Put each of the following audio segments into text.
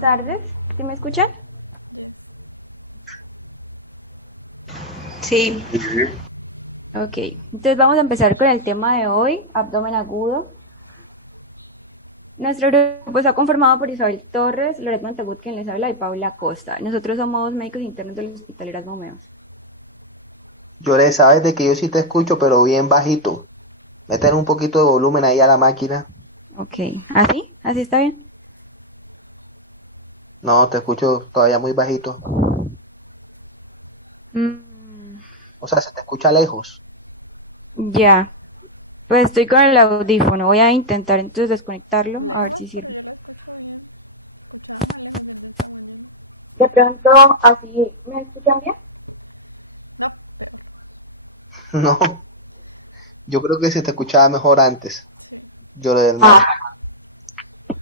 Tardes, ¿sí me escuchan? Sí, Ok, entonces vamos a empezar con el tema de hoy, abdomen agudo. Nuestro grupo está conformado por Isabel Torres, Loret Montagut, quien les habla, y Paula Costa. Nosotros somos médicos internos del Hospital Erasmo Meos. Lloré, sabes de que yo sí te escucho, pero bien bajito. Meten un poquito de volumen ahí a la máquina. Ok, ¿así? ¿Así está bien? No, te escucho todavía muy bajito. Mm, O sea, se te escucha lejos. ya, pues estoy con el audífono. Voy a intentar entonces desconectarlo, a ver si sirve. De pronto, así, ¿me escuchan bien? No, yo creo que se te escuchaba mejor antes. Lloré del Mar. Ah,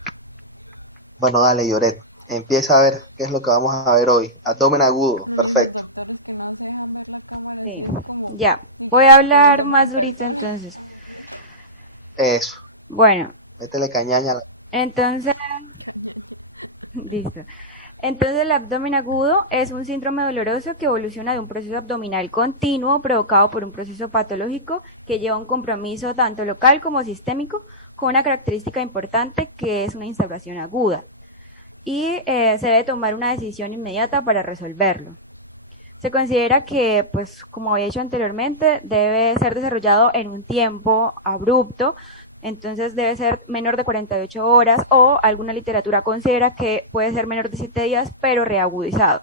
Bueno, dale, Lloret. Empieza a ver qué es lo que vamos a ver hoy. Abdomen agudo, perfecto. sí, ya. Voy a hablar más durito entonces. Eso. Bueno, Métele cañaña. entonces, listo. Entonces, el abdomen agudo es un síndrome doloroso que evoluciona de un proceso abdominal continuo provocado por un proceso patológico que lleva un compromiso tanto local como sistémico, con una característica importante que es una instauración aguda. Y se debe tomar una decisión inmediata para resolverlo. Se considera que, pues, como había dicho anteriormente, debe ser desarrollado en un tiempo abrupto, entonces debe ser menor de 48 horas o alguna literatura considera que puede ser menor de 7 días, pero reagudizado.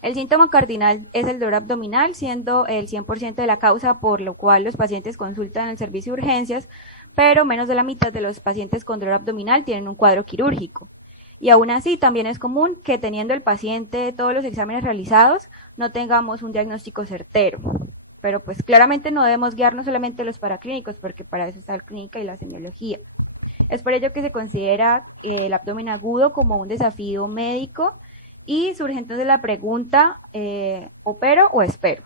El síntoma cardinal es el dolor abdominal, siendo el 100% de la causa por lo cual los pacientes consultan el servicio de urgencias, pero menos de la mitad de los pacientes con dolor abdominal tienen un cuadro quirúrgico. Y aún así, también es común que teniendo el paciente todos los exámenes realizados, no tengamos un diagnóstico certero. Pero pues claramente no debemos guiarnos solamente los paraclínicos, porque para eso está la clínica y la semiología. Es por ello que se considera el abdomen agudo como un desafío médico y surge entonces la pregunta, ¿opero o espero?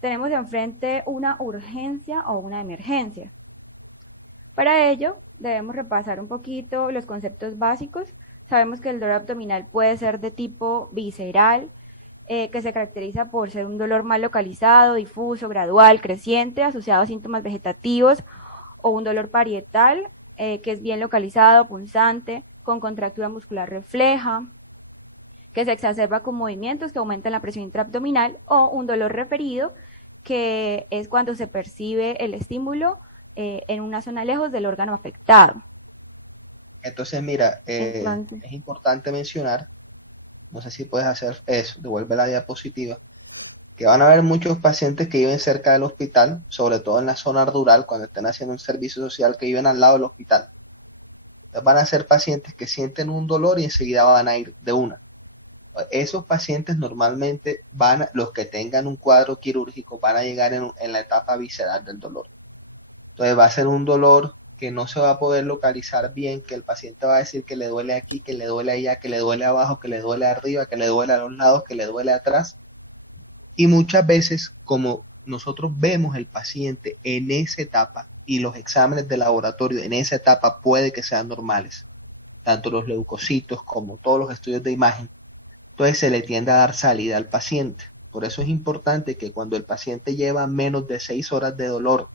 Tenemos enfrente una urgencia o una emergencia. Para ello, debemos repasar un poquito los conceptos básicos. Sabemos que el dolor abdominal puede ser de tipo visceral, que se caracteriza por ser un dolor mal localizado, difuso, gradual, creciente, asociado a síntomas vegetativos, o un dolor parietal, que es bien localizado, punzante, con contractura muscular refleja, que se exacerba con movimientos que aumentan la presión intraabdominal, o un dolor referido, que es cuando se percibe el estímulo en una zona lejos del órgano afectado. Entonces, mira, Entonces, es importante mencionar, no sé si puedes hacer eso, devuelve la diapositiva, que van a haber muchos pacientes que viven cerca del hospital, sobre todo en la zona rural, cuando estén haciendo un servicio social, que viven al lado del hospital. Entonces van a ser pacientes que sienten un dolor y enseguida van a ir de una. Esos pacientes normalmente los que tengan un cuadro quirúrgico, van a llegar en la etapa visceral del dolor. Entonces va a ser un dolor que no se va a poder localizar bien, que el paciente va a decir que le duele aquí, que le duele allá, que le duele abajo, que le duele arriba, que le duele a los lados, que le duele atrás. Y muchas veces, como nosotros vemos el paciente en esa etapa y los exámenes de laboratorio en esa etapa puede que sean normales, tanto los leucocitos como todos los estudios de imagen, entonces se le tiende a dar salida al paciente. Por eso es importante que cuando el paciente lleva menos de 6 horas de dolor,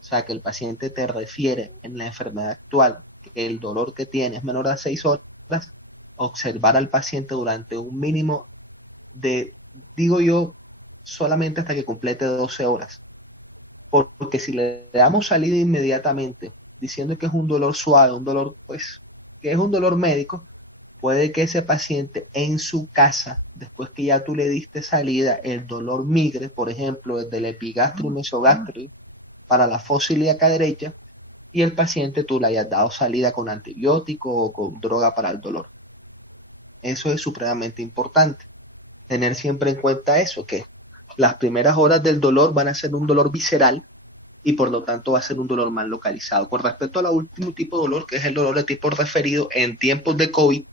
o sea, que el paciente te refiere en la enfermedad actual que el dolor que tiene es menor a 6 horas, observar al paciente durante un mínimo de, digo yo, solamente hasta que complete 12 horas. Porque si le damos salida inmediatamente, diciendo que es un dolor suave, un dolor, pues, que es un dolor médico, puede que ese paciente en su casa, después que ya tú le diste salida, el dolor migre, por ejemplo, desde el epigastrio y mesogastrio para la fosa ilíaca derecha, y el paciente tú le hayas dado salida con antibiótico o con droga para el dolor. Eso es supremamente importante. Tener siempre en cuenta eso, que las primeras horas del dolor van a ser un dolor visceral y por lo tanto va a ser un dolor mal localizado. Con respecto al último tipo de dolor, que es el dolor de tipo referido, en tiempos de COVID,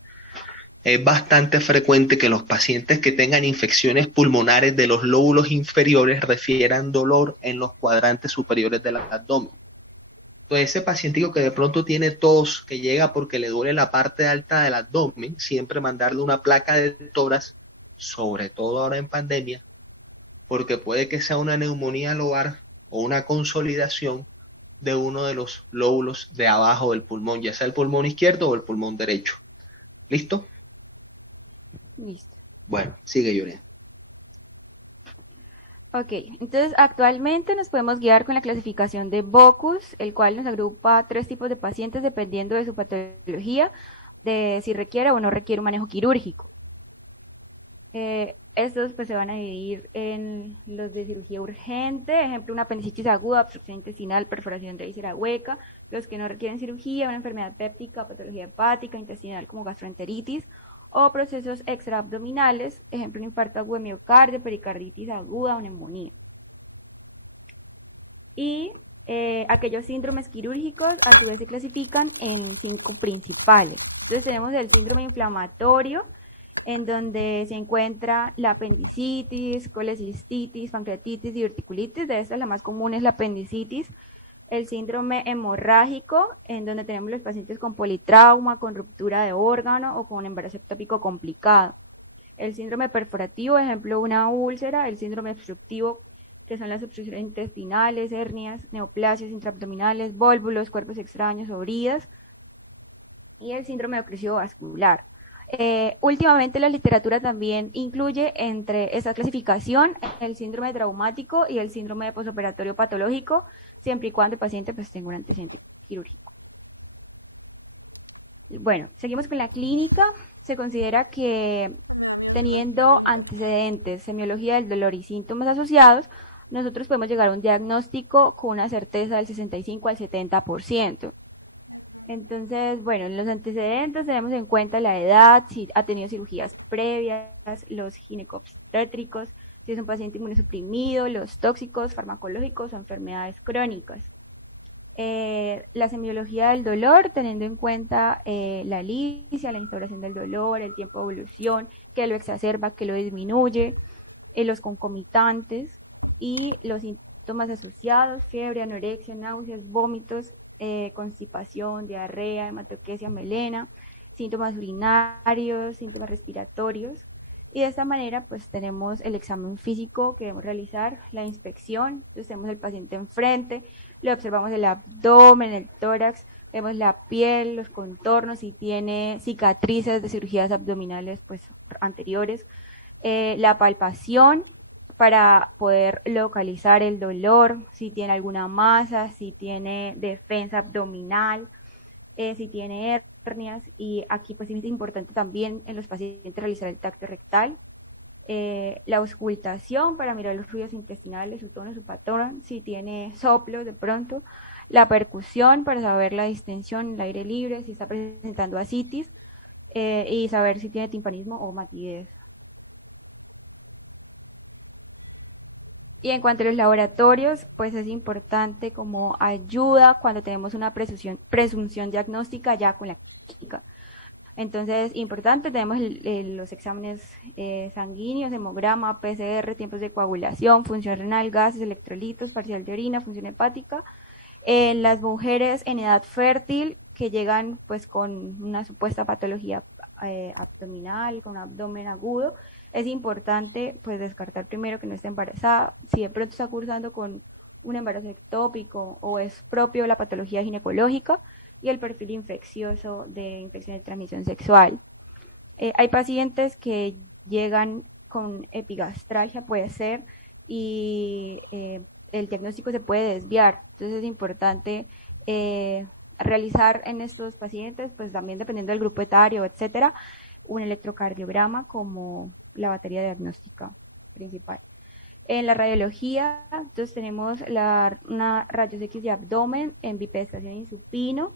es bastante frecuente que los pacientes que tengan infecciones pulmonares de los lóbulos inferiores refieran dolor en los cuadrantes superiores del abdomen. Entonces, ese pacientico que de pronto tiene tos, que llega porque le duele la parte alta del abdomen, siempre mandarle una placa de tórax, sobre todo ahora en pandemia, porque puede que sea una neumonía lobar o una consolidación de uno de los lóbulos de abajo del pulmón, ya sea el pulmón izquierdo o el pulmón derecho. ¿Listo? Listo. Bueno, sigue Julián. Ok, entonces actualmente nos podemos guiar con la clasificación de Bocus, el cual nos agrupa 3 tipos de pacientes dependiendo de su patología, de si requiere o no requiere un manejo quirúrgico. Estos pues se van a dividir en los de cirugía urgente, ejemplo, una apendicitis aguda, obstrucción intestinal, perforación de víscera hueca, los que no requieren cirugía, una enfermedad péptica, patología hepática, intestinal como gastroenteritis, o procesos extraabdominales, ejemplo, un infarto agudo de miocardio, pericarditis aguda o neumonía. Y aquellos síndromes quirúrgicos a su vez se clasifican en 5 principales. Entonces tenemos el síndrome inflamatorio, en donde se encuentra la apendicitis, colecistitis, pancreatitis, diverticulitis. De estas la más común es la apendicitis. El síndrome hemorrágico, en donde tenemos los pacientes con politrauma, con ruptura de órgano o con un embarazo ectópico complicado. El síndrome perforativo, ejemplo, una úlcera. El síndrome obstructivo, que son las obstrucciones intestinales, hernias, neoplasias intraabdominales, vólvulos, cuerpos extraños o bridas. Y el síndrome oclusivo vascular. Últimamente la literatura también incluye entre esa clasificación el síndrome traumático y el síndrome de posoperatorio patológico, siempre y cuando el paciente pues, tenga un antecedente quirúrgico. Bueno, seguimos con la clínica. Se considera que teniendo antecedentes, semiología del dolor y síntomas asociados, nosotros podemos llegar a un diagnóstico con una certeza del 65 al 70%. Entonces, bueno, en los antecedentes tenemos en cuenta la edad, si ha tenido cirugías previas, los ginecobstétricos, si es un paciente inmunosuprimido, los tóxicos, farmacológicos o enfermedades crónicas. La semiología del dolor, teniendo en cuenta la licia, la instauración del dolor, el tiempo de evolución, que lo exacerba, que lo disminuye, los concomitantes y los síntomas asociados, fiebre, anorexia, náuseas, vómitos, constipación, diarrea, hematoquesia, melena, síntomas urinarios, síntomas respiratorios. Y de esta manera, pues tenemos el examen físico que debemos realizar, la inspección. Entonces tenemos el paciente enfrente, le observamos el abdomen, el tórax, vemos la piel, los contornos, si tiene cicatrices de cirugías abdominales pues anteriores, la palpación para poder localizar el dolor, si tiene alguna masa, si tiene defensa abdominal, si tiene hernias, y aquí pues es importante también en los pacientes realizar el tacto rectal, la auscultación para mirar los ruidos intestinales, su tono, su patrón, si tiene soplos de pronto, la percusión para saber la distensión, el aire libre, si está presentando ascitis, y saber si tiene timpanismo o matidez. Y en cuanto a los laboratorios, pues es importante como ayuda cuando tenemos una presunción diagnóstica ya con la clínica. Entonces, importante, tenemos los exámenes sanguíneos, hemograma, PCR, tiempos de coagulación, función renal, gases, electrolitos, parcial de orina, función hepática. En las mujeres en edad fértil que llegan pues con una supuesta patología abdominal, con un abdomen agudo, es importante pues descartar primero que no esté embarazada. Si de pronto está cursando con un embarazo ectópico o es propio de la patología ginecológica, y el perfil infeccioso de infección de transmisión sexual. Hay pacientes que llegan con epigastralgia, puede ser, y el diagnóstico se puede desviar. Entonces es importante realizar en estos pacientes, pues también dependiendo del grupo etario, etcétera, un electrocardiograma como la batería diagnóstica principal. En la radiología, entonces tenemos una rayos X de abdomen en bipedestación y supino.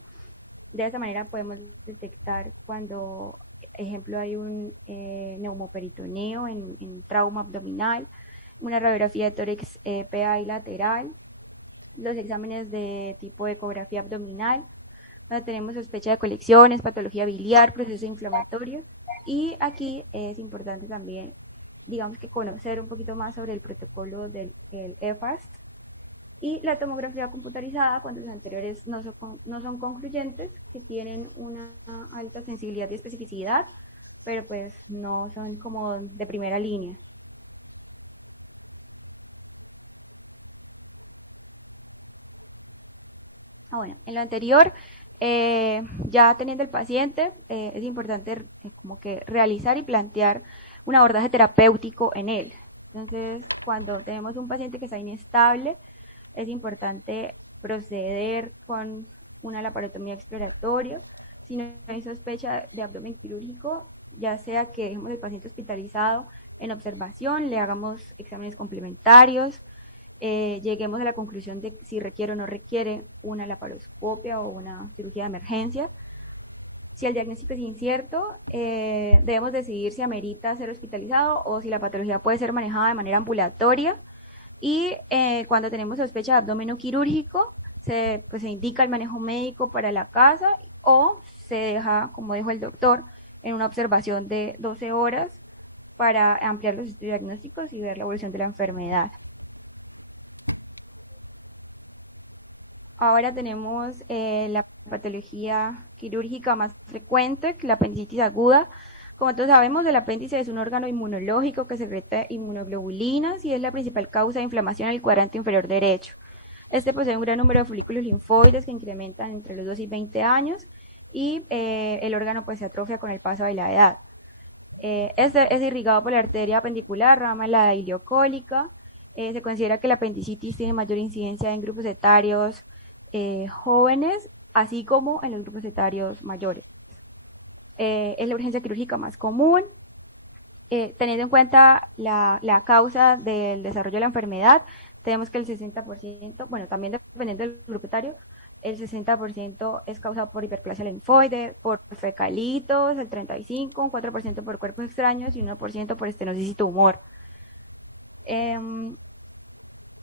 De esa manera podemos detectar cuando, ejemplo, hay un neumoperitoneo en trauma abdominal, una radiografía de tórax PA y lateral, los exámenes de tipo de ecografía abdominal, donde tenemos sospecha de colecciones, patología biliar, procesos inflamatorios. Y aquí es importante también, digamos que conocer un poquito más sobre el protocolo del EFAST y la tomografía computarizada cuando los anteriores no son concluyentes, que tienen una alta sensibilidad y especificidad, pero pues no son como de primera línea. Bueno, en lo anterior, ya teniendo el paciente, es importante como que realizar y plantear un abordaje terapéutico en él. Entonces, cuando tenemos un paciente que está inestable, es importante proceder con una laparotomía exploratoria. Si no hay sospecha de abdomen quirúrgico, ya sea que dejemos al paciente hospitalizado en observación, le hagamos exámenes complementarios, lleguemos a la conclusión de si requiere o no requiere una laparoscopia o una cirugía de emergencia. Si el diagnóstico es incierto, debemos decidir si amerita ser hospitalizado o si la patología puede ser manejada de manera ambulatoria. Y cuando tenemos sospecha de abdomen quirúrgico, pues, se indica el manejo médico para la casa o se deja, como dijo el doctor, en una observación de 12 horas para ampliar los diagnósticos y ver la evolución de la enfermedad. Ahora tenemos la patología quirúrgica más frecuente, la apendicitis aguda. Como todos sabemos, el apéndice es un órgano inmunológico que secreta inmunoglobulinas y es la principal causa de inflamación en el cuadrante inferior derecho. Este posee un gran número de folículos linfoides que incrementan entre los 2 y 20 años y el órgano pues se atrofia con el paso de la edad. Este es irrigado por la arteria apendicular, rama la ileocólica. Se considera que la apendicitis tiene mayor incidencia en grupos etarios jóvenes, así como en los grupos etarios mayores. Es la urgencia quirúrgica más común. Teniendo en cuenta la causa del desarrollo de la enfermedad, tenemos que el 60%, bueno, también dependiendo del grupo etario, el 60% es causado por hiperplasia linfoide, por fecalitos, el 35%, un 4% por cuerpos extraños y un 1% por estenosis y tumor.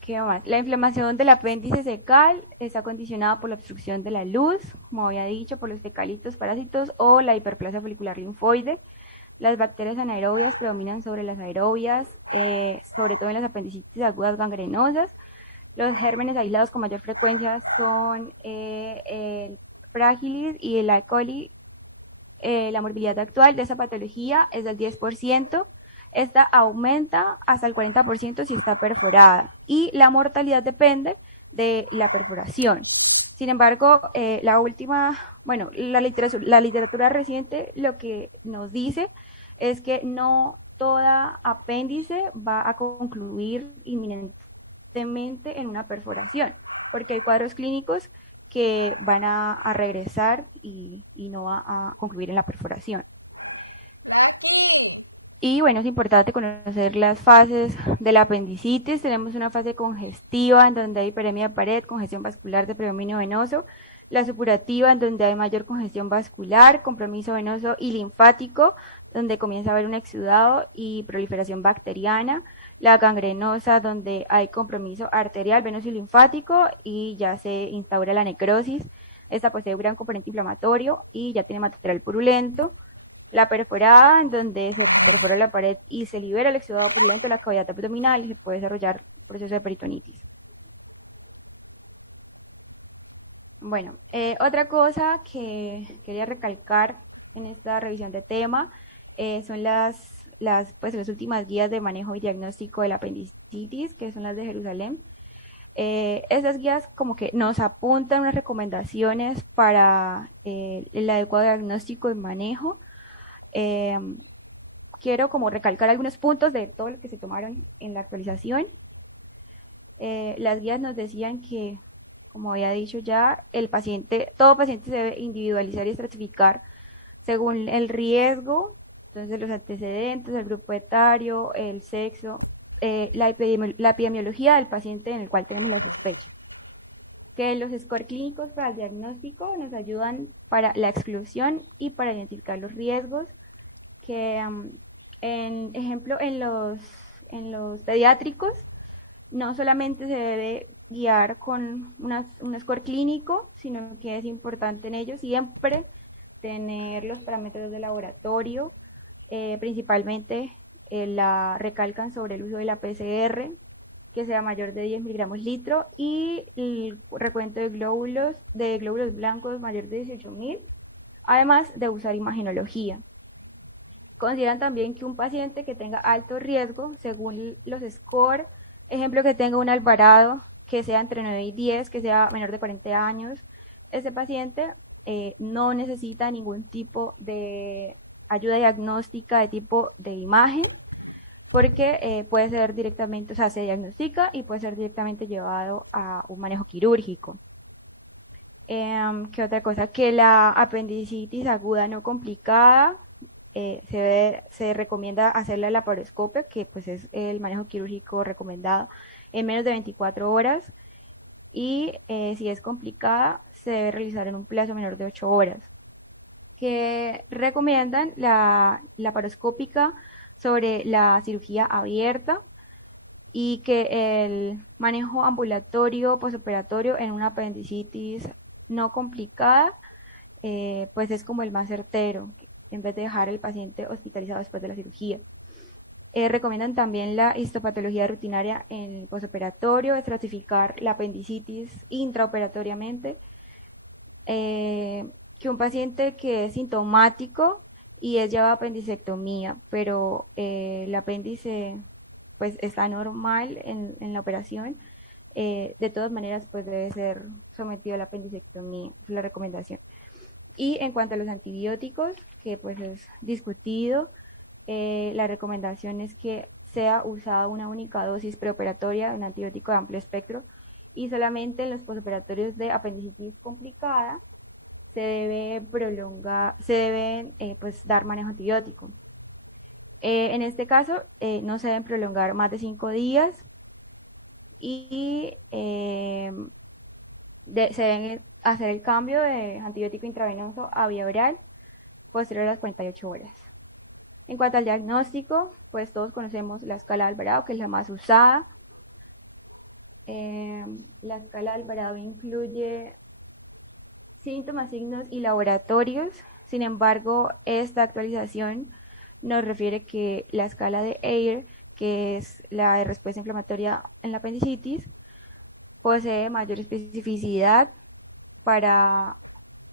¿Qué más? La inflamación del apéndice secal está condicionada por la obstrucción de la luz, como había dicho, por los fecalitos parásitos o la hiperplasia folicular linfoide. Las bacterias anaerobias predominan sobre las aerobias, sobre todo en las apendicitis agudas gangrenosas. Los gérmenes aislados con mayor frecuencia son el Fragilis y el E. coli. La morbilidad actual de esa patología es del 10%. Esta aumenta hasta el 40% si está perforada y la mortalidad depende de la perforación. Sin embargo, la literatura reciente lo que nos dice es que no toda apéndice va a concluir inminentemente en una perforación, porque hay cuadros clínicos que van a regresar y no va a concluir en la perforación. Y bueno, es importante conocer las fases de la apendicitis. Tenemos una fase congestiva en donde hay hiperemia de pared, congestión vascular de predominio venoso, la supurativa en donde hay mayor congestión vascular, compromiso venoso y linfático, donde comienza a haber un exudado y proliferación bacteriana, la gangrenosa donde hay compromiso arterial, venoso y linfático y ya se instaura la necrosis. Esta posee un gran componente inflamatorio y ya tiene material purulento. La perforada, en donde se perfora la pared y se libera el exudado purulento de la cavidad abdominal y se puede desarrollar un proceso de peritonitis. Bueno, otra cosa que quería recalcar en esta revisión de tema son las últimas guías de manejo y diagnóstico de la apendicitis, que son las de Jerusalén. Estas guías como que nos apuntan unas recomendaciones para el adecuado diagnóstico y manejo. Quiero como recalcar algunos puntos de todo lo que se tomaron en la actualización. Las guías nos decían que, como había dicho ya, todo paciente se debe individualizar y estratificar según el riesgo, entonces los antecedentes, el grupo etario, el sexo, la epidemiología del paciente en el cual tenemos la sospecha. Que los scores clínicos para el diagnóstico nos ayudan para la exclusión y para identificar los riesgos, que en ejemplo en los pediátricos no solamente se debe guiar con un score clínico, sino que es importante en ellos siempre tener los parámetros de laboratorio, principalmente recalcan sobre el uso de la PCR, que sea mayor de 10 miligramos litro y el recuento de glóbulos blancos mayor de 18.000, además de usar imagenología. Consideran también que un paciente que tenga alto riesgo, según los SCORE, ejemplo que tenga un Alvarado, que sea entre 9 y 10, que sea menor de 40 años, ese paciente no necesita ningún tipo de ayuda diagnóstica de tipo de imagen, porque puede ser directamente, o sea, se diagnostica y puede ser directamente llevado a un manejo quirúrgico. ¿Qué otra cosa? Que la apendicitis aguda no complicada se recomienda hacer la laparoscopia, que pues es el manejo quirúrgico recomendado en menos de 24 horas. Y si es complicada, se debe realizar en un plazo menor de 8 horas. Que recomiendan la laparoscópica sobre la cirugía abierta y que el manejo ambulatorio posoperatorio en una apendicitis no complicada pues es como el más certero, en vez de dejar al paciente hospitalizado después de la cirugía. Recomiendan también la histopatología rutinaria en el posoperatorio, estratificar la apendicitis intraoperatoriamente, que un paciente que es sintomático y es llevado a apendicectomía, pero el apéndice pues está normal en la operación, de todas maneras pues debe ser sometido a la apendicectomía, es la recomendación. Y en cuanto a los antibióticos, que pues es discutido, la recomendación es que sea usada una única dosis preoperatoria de un antibiótico de amplio espectro y solamente en los posoperatorios de apendicitis complicada se deben pues dar manejo antibiótico. En este caso, no se deben prolongar más de 5 días y se deben hacer el cambio de antibiótico intravenoso a vía oral posterior a las 48 horas. En cuanto al diagnóstico, pues todos conocemos la escala de Alvarado, que es la más usada. La escala de Alvarado incluye síntomas, signos y laboratorios. Sin embargo, esta actualización nos refiere que la escala de Ayer, que es la de respuesta inflamatoria en la apendicitis, posee mayor especificidad para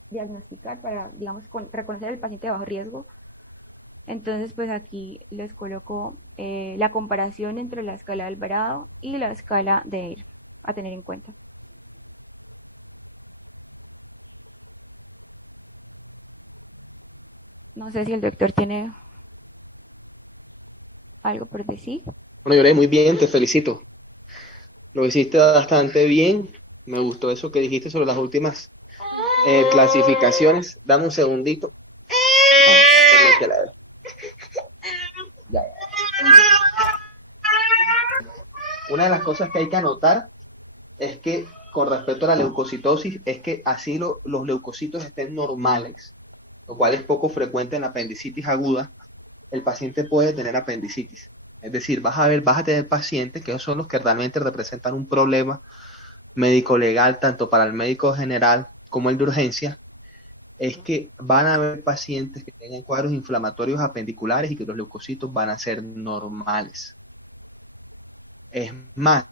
diagnosticar, para, digamos, reconocer al paciente de bajo riesgo. Entonces, pues aquí les coloco la comparación entre la escala de Alvarado y la escala de Ayer, a tener en cuenta. No sé si el doctor tiene algo por decir. Bueno, Yore, muy bien, te felicito. Lo hiciste bastante bien. Me gustó eso que dijiste sobre las últimas clasificaciones. Dame un segundito. Ya. Una de las cosas que hay que anotar es que con respecto a la leucocitosis, es que así los leucocitos estén normales, lo cual es poco frecuente en la apendicitis aguda, el paciente puede tener apendicitis. Es decir, vas a tener pacientes que son los que realmente representan un problema médico-legal, tanto para el médico general como el de urgencia, es que van a haber pacientes que tengan cuadros inflamatorios apendiculares y que los leucocitos van a ser normales. Es más,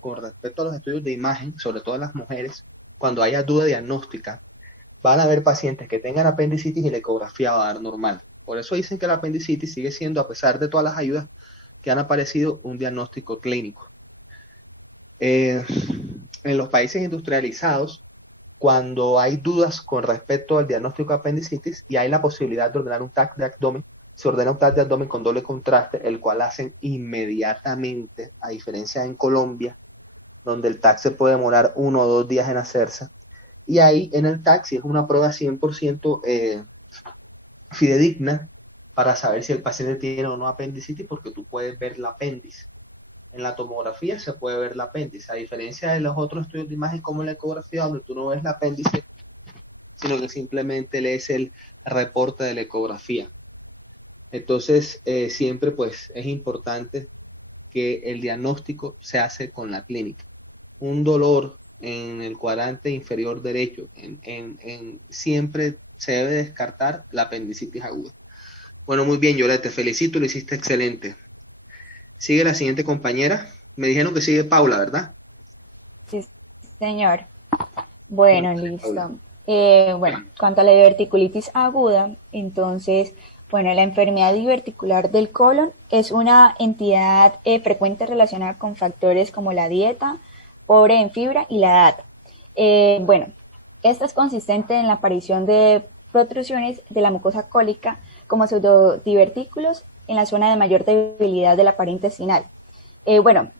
con respecto a los estudios de imagen, sobre todo en las mujeres, cuando haya duda diagnóstica, van a haber pacientes que tengan apendicitis y la ecografía va a dar normal. Por eso dicen que la apendicitis sigue siendo, a pesar de todas las ayudas que han aparecido, un diagnóstico clínico. En los países industrializados, cuando hay dudas con respecto al diagnóstico de apendicitis y hay la posibilidad de ordenar un TAC de abdomen, se ordena un TAC de abdomen con doble contraste, el cual hacen inmediatamente, a diferencia en Colombia, donde el TAC se puede demorar 1 o 2 días en hacerse. Y ahí en el TAC sí es una prueba 100% fidedigna para saber si el paciente tiene o no apendicitis, porque tú puedes ver el apéndice. En la tomografía se puede ver el apéndice, a diferencia de los otros estudios de imagen como la ecografía, donde tú no ves el apéndice, sino que simplemente lees el reporte de la ecografía. Entonces, siempre pues es importante que el diagnóstico se hace con la clínica. Un dolor en el cuadrante inferior derecho, siempre se debe descartar la apendicitis aguda. Bueno, muy bien, Yolette, te felicito, lo hiciste excelente. Sigue la siguiente compañera. Me dijeron que sigue Paula, ¿verdad? Sí, señor. Bueno, Bueno, Paula. listo. Bueno, cuanto a la diverticulitis aguda, entonces, bueno, la enfermedad diverticular del colon es una entidad frecuente relacionada con factores como la dieta, pobre en fibra y la edad. Bueno, esta es consistente en la aparición de protrusiones de la mucosa cólica como pseudodivertículos en la zona de mayor debilidad de la pared intestinal. Bueno,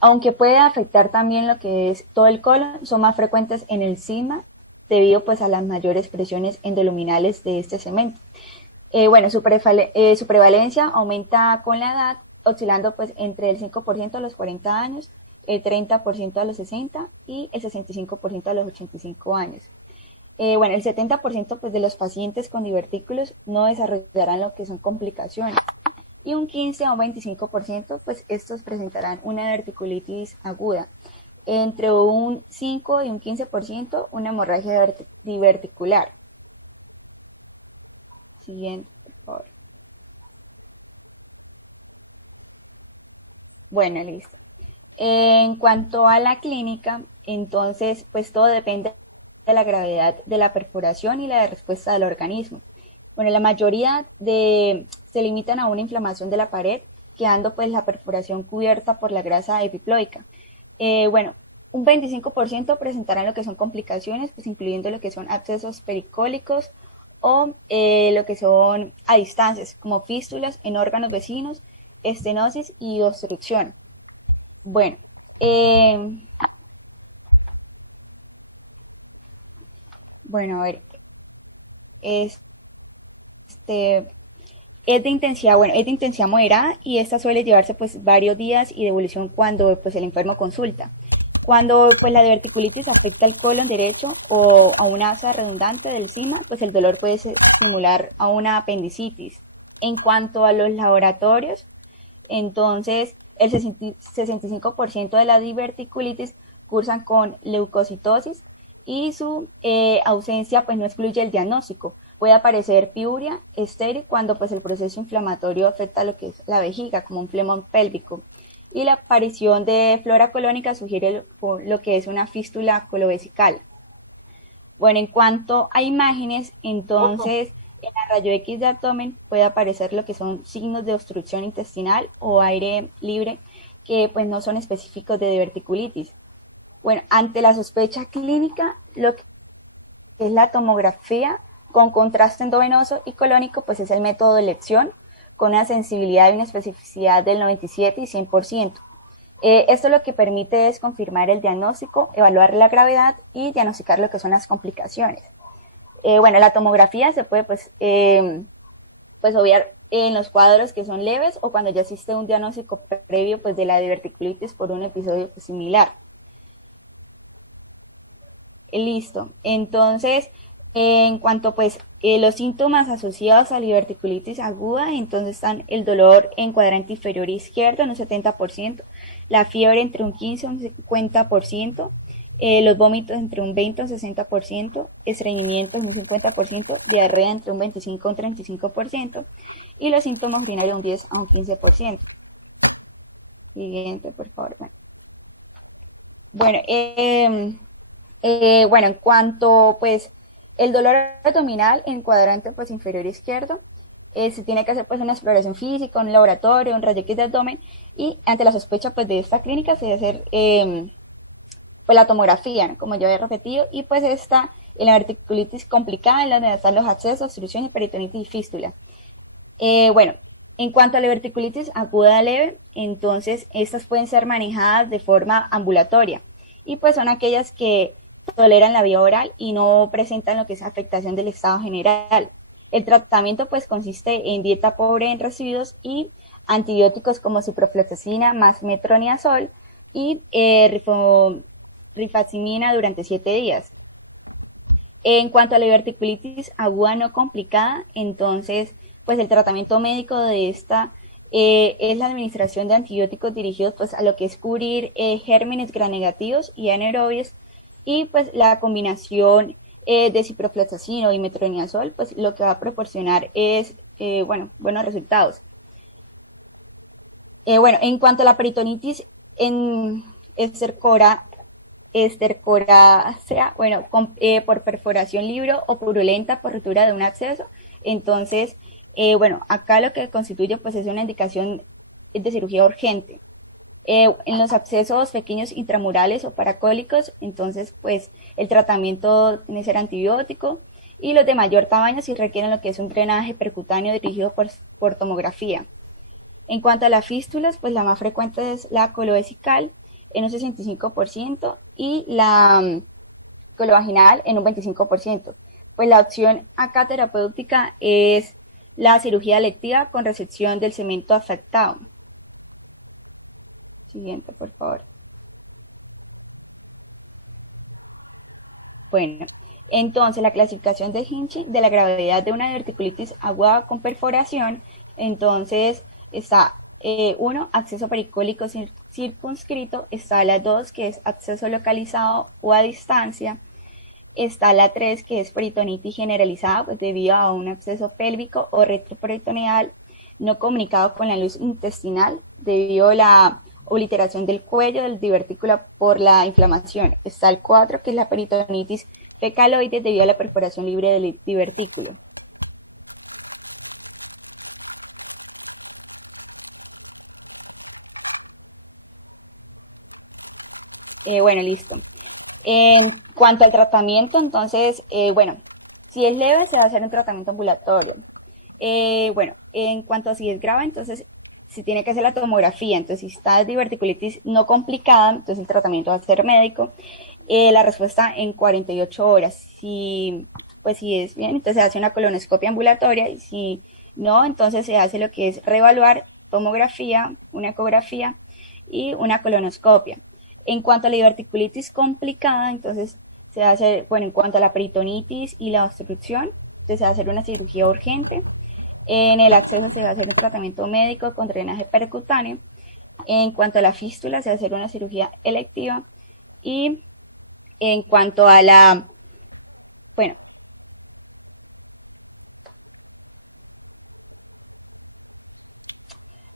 aunque puede afectar también lo que es todo el colon, son más frecuentes en el sigma debido pues a las mayores presiones endoluminales de este cemento. Bueno, su prevalencia aumenta con la edad, oscilando pues entre el 5% a los 40 años, el 30% a los 60 y el 65% a los 85 años. Bueno, el 70% pues, de los pacientes con divertículos no desarrollarán lo que son complicaciones y un 15 a un 25%, pues estos presentarán una diverticulitis aguda. Entre un 5 y un 15%, una hemorragia diverticular. Siguiente, por favor. Bueno, listo. En cuanto a la clínica, entonces, pues todo depende de la gravedad de la perforación y la respuesta del organismo. Bueno, la mayoría se limitan a una inflamación de la pared, quedando pues la perforación cubierta por la grasa epiploica. Bueno, un 25% presentarán lo que son complicaciones, pues incluyendo lo que son abscesos pericólicos o lo que son a distancias, como fístulas en órganos vecinos, estenosis y obstrucción. Bueno, eh, bueno, a ver, este, es de intensidad moderada y esta suele llevarse pues varios días y de evolución cuando pues el enfermo consulta. Cuando pues la diverticulitis afecta al colon derecho o a una asa redundante del cima, pues el dolor puede simular a una apendicitis. En cuanto a los laboratorios, entonces el 65% de la diverticulitis cursan con leucocitosis y su ausencia pues no excluye el diagnóstico. Puede aparecer piuria estéril cuando pues el proceso inflamatorio afecta lo que es la vejiga, como un flemón pélvico. Y la aparición de flora colónica sugiere lo que es una fístula colovesical. Bueno, en cuanto a imágenes, entonces en la rayo X de abdomen puede aparecer lo que son signos de obstrucción intestinal o aire libre que pues no son específicos de diverticulitis. Bueno, ante la sospecha clínica, lo que es la tomografía con contraste endovenoso y colónico, pues es el método de elección con una sensibilidad y una especificidad del 97 y 100%. Esto lo que permite es confirmar el diagnóstico, evaluar la gravedad y diagnosticar lo que son las complicaciones. Bueno, la tomografía se puede pues obviar en los cuadros que son leves o cuando ya existe un diagnóstico previo pues de la diverticulitis por un episodio pues, similar. Listo. Entonces, en cuanto pues los síntomas asociados a la diverticulitis aguda, entonces están el dolor en cuadrante inferior izquierdo en un 70%, la fiebre entre un 15 y un 50%, los vómitos entre un 20 y un 60%, estreñimiento en un 50%, diarrea entre un 25 y un 35% y los síntomas urinarios un 10 a un 15%. Siguiente, por favor. Bueno, bueno, en cuanto pues el dolor abdominal en cuadrante pues inferior izquierdo, se tiene que hacer pues una exploración física, un laboratorio, un rayo X de abdomen y ante la sospecha pues de esta clínica se debe hacer pues la tomografía, ¿no? Como yo he repetido, y pues está en la verticulitis complicada, en donde están los abscesos, obstrucción, peritonitis y fístula. Bueno, en cuanto a la verticulitis aguda leve, entonces estas pueden ser manejadas de forma ambulatoria y pues son aquellas que toleran la vía oral y no presentan lo que es afectación del estado general. El tratamiento pues consiste en dieta pobre en residuos y antibióticos como ciprofloxacina más metronidazol y rifazimina durante 7 días. En cuanto a la diverticulitis aguda no complicada, entonces, pues el tratamiento médico de esta es la administración de antibióticos dirigidos pues a lo que es cubrir gérmenes gram-negativos y anaerobios y pues la combinación de ciprofloxacino y metronidazol, pues lo que va a proporcionar es, bueno, buenos resultados. Bueno, en cuanto a la peritonitis en estercorácea, bueno, por perforación libre o purulenta por rotura de un absceso. Entonces, bueno, acá lo que constituye pues es una indicación de cirugía urgente. En los abscesos pequeños intramurales o paracólicos, entonces pues el tratamiento tiene que ser antibiótico, y los de mayor tamaño sí requieren lo que es un drenaje percutáneo dirigido por tomografía. En cuanto a las fístulas, pues la más frecuente es la colovesical en un 65% y la colovaginal en un 25%. Pues la opción acá terapéutica es la cirugía electiva con resección del segmento afectado. Siguiente, por favor. Bueno, entonces la clasificación de Hinchey de la gravedad de una diverticulitis aguda con perforación, entonces está 1, acceso pericólico circunscrito, está la 2, que es acceso localizado o a distancia, está la 3, que es peritonitis generalizada, pues debido a un absceso pélvico o retroperitoneal no comunicado con la luz intestinal debido a la obliteración del cuello del divertículo por la inflamación. Está el 4, que es la peritonitis fecaloide debido a la perforación libre del divertículo. Bueno, listo. En cuanto al tratamiento, entonces, bueno, si es leve, se va a hacer un tratamiento ambulatorio. Bueno, en cuanto a si es grave, entonces, si tiene que hacer la tomografía, entonces, si está diverticulitis no complicada, entonces el tratamiento va a ser médico. La respuesta en 48 horas. Si, pues, si es bien, entonces se hace una colonoscopia ambulatoria, y si no, entonces se hace lo que es reevaluar tomografía, una ecografía y una colonoscopia. En cuanto a la diverticulitis complicada, entonces se hace, bueno, en cuanto a la peritonitis y la obstrucción, entonces se va a hacer una cirugía urgente. En el acceso se va a hacer un tratamiento médico con drenaje percutáneo. En cuanto a la fístula, se va a hacer una cirugía electiva. Y en cuanto a la, bueno,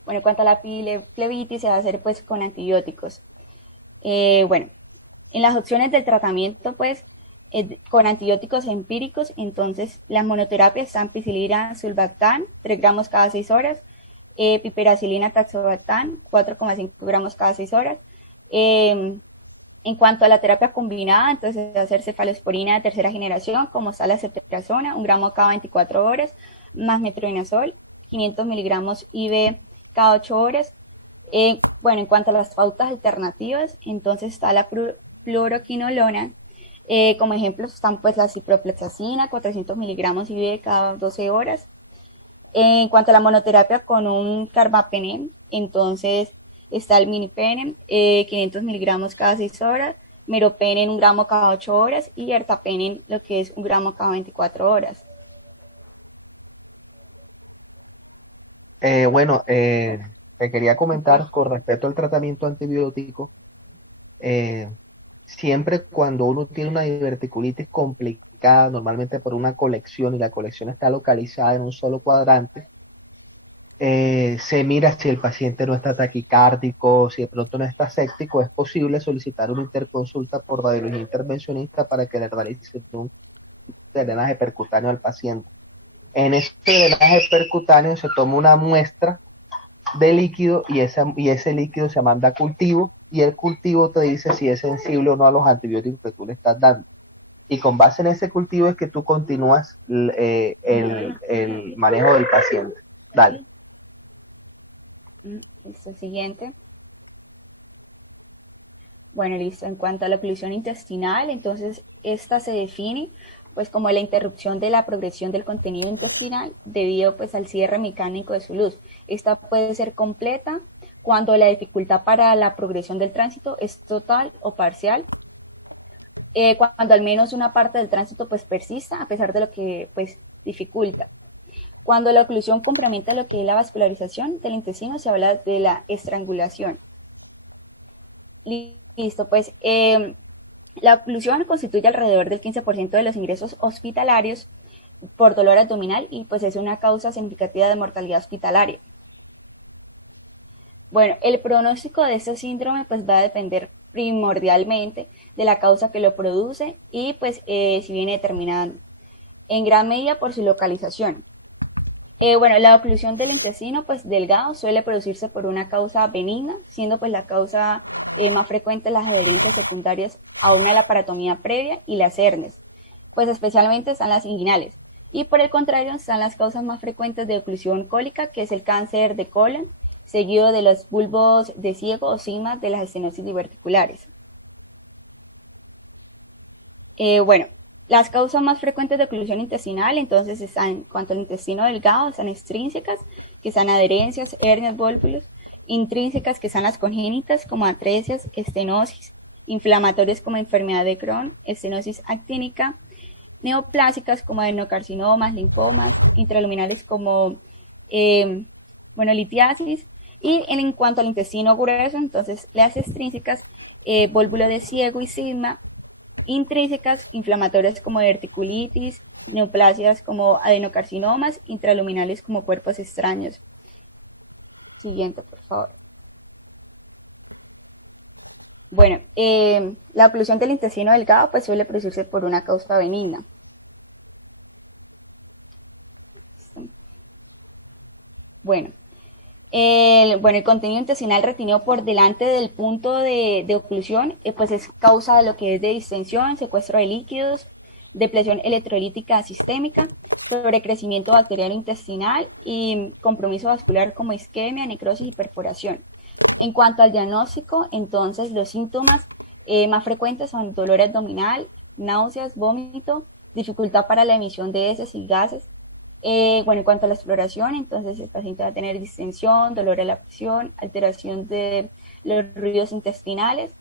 en cuanto a la plebitis, se va a hacer pues con antibióticos. Bueno, en las opciones del tratamiento, pues, con antibióticos empíricos, entonces las monoterapias están ampicilina, sulbactam, 3 gramos cada 6 horas, piperacilina, taxobactam, 4,5 gramos cada 6 horas. En cuanto a la terapia combinada, entonces se va a hacer cefalosporina de tercera generación, como está la ceftriaxona, 1 gramo cada 24 horas, más metronidazol, 500 miligramos IV cada 8 horas. Bueno, en cuanto a las pautas alternativas, entonces está la fluoroquinolona. Como ejemplos están pues la ciprofloxacina, 400 miligramos IV cada 12 horas. En cuanto a la monoterapia con un carbapenem, entonces está el minipenem, 500 miligramos cada 6 horas, meropenem 1 gramo cada 8 horas y ertapenem lo que es 1 gramo cada 24 horas. Bueno, te quería comentar con respecto al tratamiento antibiótico. Siempre cuando uno tiene una diverticulitis complicada, normalmente por una colección, y la colección está localizada en un solo cuadrante, se mira si el paciente no está taquicárdico, si de pronto no está séptico. Es posible solicitar una interconsulta por radiología intervencionista para que le realice un drenaje percutáneo al paciente. En ese drenaje percutáneo se toma una muestra de líquido, y ese líquido se manda a cultivo, y el cultivo te dice si es sensible o no a los antibióticos que tú le estás dando. Y con base en ese cultivo es que tú continúas el manejo del paciente. Dale. Listo, siguiente. Bueno, listo. En cuanto a la oclusión intestinal, entonces esta se define pues como la interrupción de la progresión del contenido intestinal debido pues al cierre mecánico de su luz. Esta puede ser completa cuando la dificultad para la progresión del tránsito es total o parcial, cuando al menos una parte del tránsito pues persista a pesar de lo que pues dificulta. Cuando la oclusión compromete lo que es la vascularización del intestino, se habla de la estrangulación. Listo, pues la oclusión constituye alrededor del 15% de los ingresos hospitalarios por dolor abdominal, y pues es una causa significativa de mortalidad hospitalaria. Bueno, el pronóstico de este síndrome pues va a depender primordialmente de la causa que lo produce y pues si viene determinada en gran medida por su localización. Bueno, la oclusión del intestino pues delgado suele producirse por una causa benigna, siendo pues la causa más frecuente las adherencias secundarias a una laparotomía previa y las hernias, pues especialmente están las inguinales. Y por el contrario están las causas más frecuentes de oclusión cólica, que es el cáncer de colon, seguido de los bulbos de ciego o sigmas de las estenosis diverticulares. Bueno, las causas más frecuentes de oclusión intestinal, entonces, están en cuanto al intestino delgado, están extrínsecas, que están adherencias, hernias, volvulos, intrínsecas, que están las congénitas, como atresias, estenosis, inflamatorias como enfermedad de Crohn, estenosis actínica, neoplásicas como adenocarcinomas, linfomas, intraluminales como, litiasis, y en cuanto al intestino grueso, entonces, las extrínsecas, vólvulo de ciego y sigma, intrínsecas, inflamatorias como diverticulitis, neoplasias como adenocarcinomas, intraluminales como cuerpos extraños. Siguiente, por favor. Bueno, la oclusión del intestino delgado pues suele producirse por una causa benigna. Bueno, el contenido intestinal retenido por delante del punto de oclusión, pues es causa de lo que es de distensión, secuestro de líquidos, depresión electrolítica sistémica, sobrecrecimiento bacteriano intestinal y compromiso vascular como isquemia, necrosis y perforación. En cuanto al diagnóstico, entonces los síntomas más frecuentes son dolor abdominal, náuseas, vómito, dificultad para la emisión de heces y gases. En cuanto a la exploración, entonces el paciente va a tener distensión, dolor a la presión, alteración de los ruidos intestinales.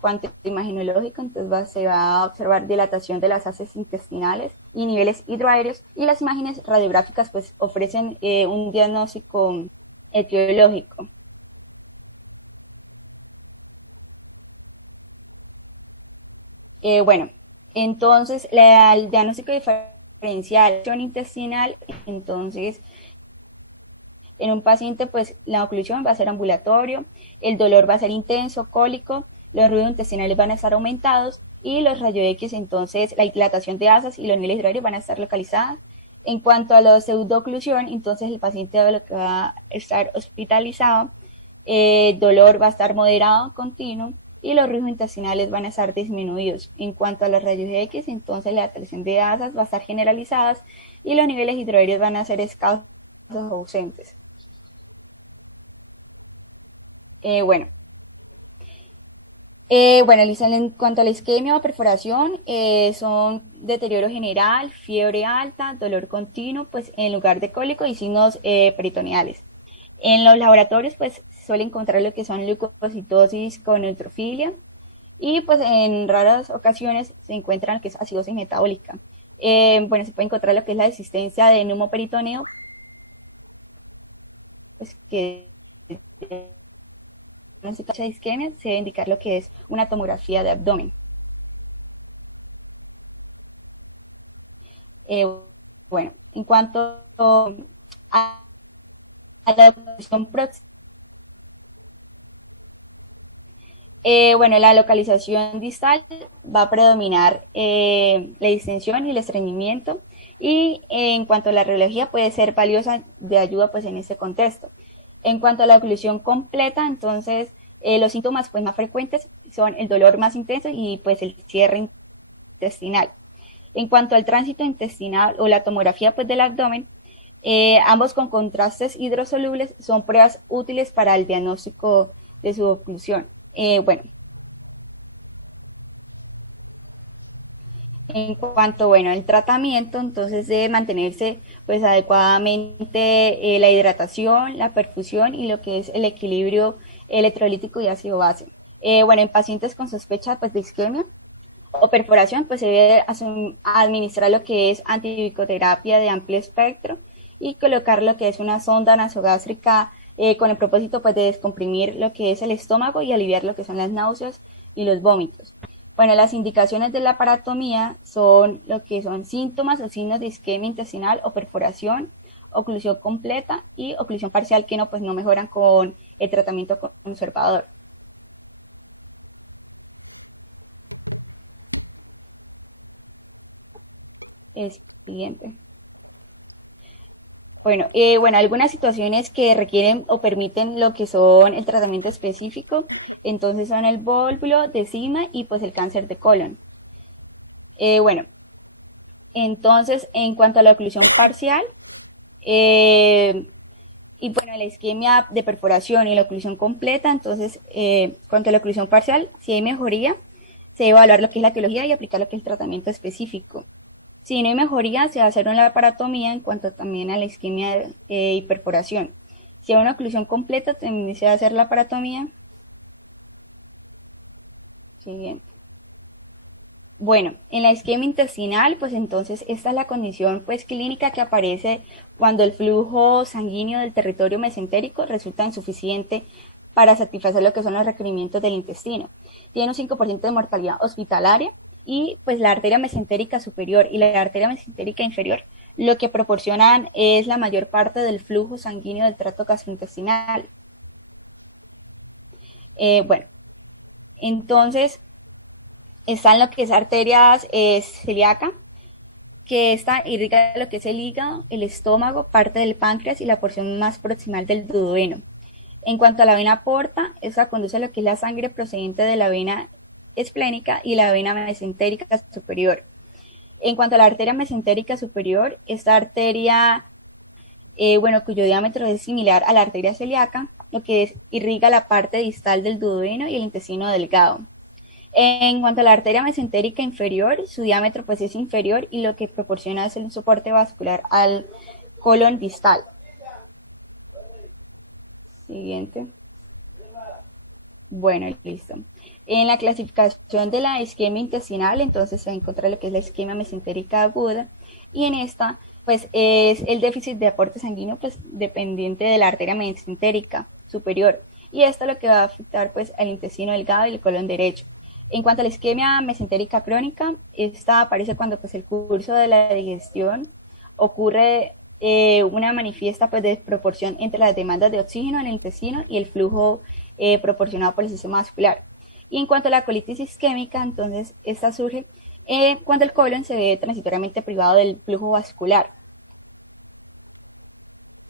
Cuanto a imaginológico, entonces se va a observar dilatación de las heces intestinales y niveles hidroaéreos, y las imágenes radiográficas pues ofrecen un diagnóstico etiológico. Entonces el diagnóstico diferencial intestinal, entonces en un paciente pues la oclusión va a ser ambulatorio, el dolor va a ser intenso, cólico, los ruidos intestinales van a estar aumentados y los rayos X, entonces la dilatación de asas y los niveles hidroaéreos van a estar localizados. En cuanto a la pseudooclusión, entonces el paciente va a estar hospitalizado, el dolor va a estar moderado, continuo, y los ruidos intestinales van a estar disminuidos. En cuanto a los rayos X, entonces la dilatación de asas va a estar generalizada y los niveles hidroaéreos van a ser escasos o ausentes. En cuanto a la isquemia o perforación, son deterioro general, fiebre alta, dolor continuo, pues en lugar de cólico y signos peritoneales. En los laboratorios, pues suele encontrar lo que son leucocitosis con neutrofilia y pues en raras ocasiones se encuentra lo que es acidosis metabólica. Se puede encontrar lo que es la existencia de neumoperitoneo, pues que en situación de isquemia se debe indicar lo que es una tomografía de abdomen. En cuanto a la oclusión próxima, la localización distal va a predominar la distensión y el estreñimiento, y en cuanto a la radiología puede ser valiosa de ayuda pues en este contexto. En cuanto a la oclusión completa, entonces los síntomas pues más frecuentes son el dolor más intenso y pues el cierre intestinal. En cuanto al tránsito intestinal o la tomografía pues del abdomen, ambos con contrastes hidrosolubles son pruebas útiles para el diagnóstico de su oclusión. En cuanto, al tratamiento, entonces debe mantenerse pues adecuadamente la hidratación, la perfusión y lo que es el equilibrio electrolítico y ácido base. En pacientes con sospecha pues de isquemia o perforación, pues se debe administrar lo que es antibicoterapia de amplio espectro y colocar lo que es una sonda nasogástrica con el propósito pues de descomprimir lo que es el estómago y aliviar lo que son las náuseas y los vómitos. Las indicaciones de la laparotomía son lo que son síntomas o signos de isquemia intestinal o perforación, oclusión completa y oclusión parcial que no, pues no mejoran con el tratamiento conservador. El siguiente. Bueno, algunas situaciones que requieren o permiten lo que son el tratamiento específico, entonces son el vólvulo de Sigma y pues el cáncer de colon. Bueno, entonces en cuanto a la oclusión parcial, y bueno, la isquemia de perforación y la oclusión completa, entonces, cuanto a la oclusión parcial, si hay mejoría, se debe evaluar lo que es la etiología y aplicar lo que es el tratamiento específico. Si no hay mejoría, se va a hacer una laparotomía en cuanto también a la isquemia y perforación. Si hay una oclusión completa, también se va a hacer la laparotomía. Siguiente. Bueno, en la isquemia intestinal, pues entonces esta es la condición pues clínica que aparece cuando el flujo sanguíneo del territorio mesentérico resulta insuficiente para satisfacer lo que son los requerimientos del intestino. Tiene un 5% de mortalidad hospitalaria y pues la arteria mesentérica superior y la arteria mesentérica inferior lo que proporcionan es la mayor parte del flujo sanguíneo del tracto gastrointestinal. Bueno, entonces están lo que es arterias celíaca, que esta irriga lo que es el hígado, el estómago, parte del páncreas y la porción más proximal del duodeno. En cuanto a la vena porta, esta conduce a lo que es la sangre procedente de la vena esplénica y la vena mesentérica superior. En cuanto a la arteria mesentérica superior, esta arteria, cuyo diámetro es similar a la arteria celíaca, lo que es, irriga la parte distal del duodeno y el intestino delgado. En cuanto a la arteria mesentérica inferior, su diámetro pues es inferior y lo que proporciona es el soporte vascular al colon distal. Siguiente. Bueno, listo. En la clasificación de la isquemia intestinal, entonces se encuentra lo que es la isquemia mesentérica aguda y en esta pues es el déficit de aporte sanguíneo pues dependiente de la arteria mesentérica superior y esto lo que va a afectar pues al intestino delgado y el colon derecho. En cuanto a la isquemia mesentérica crónica, esta aparece cuando pues, el curso de la digestión ocurre una manifiesta pues, desproporción entre las demandas de oxígeno en el intestino y el flujo proporcionado por el sistema vascular. Y en cuanto a la colitis isquémica, entonces esta surge cuando el colon se ve transitoriamente privado del flujo vascular.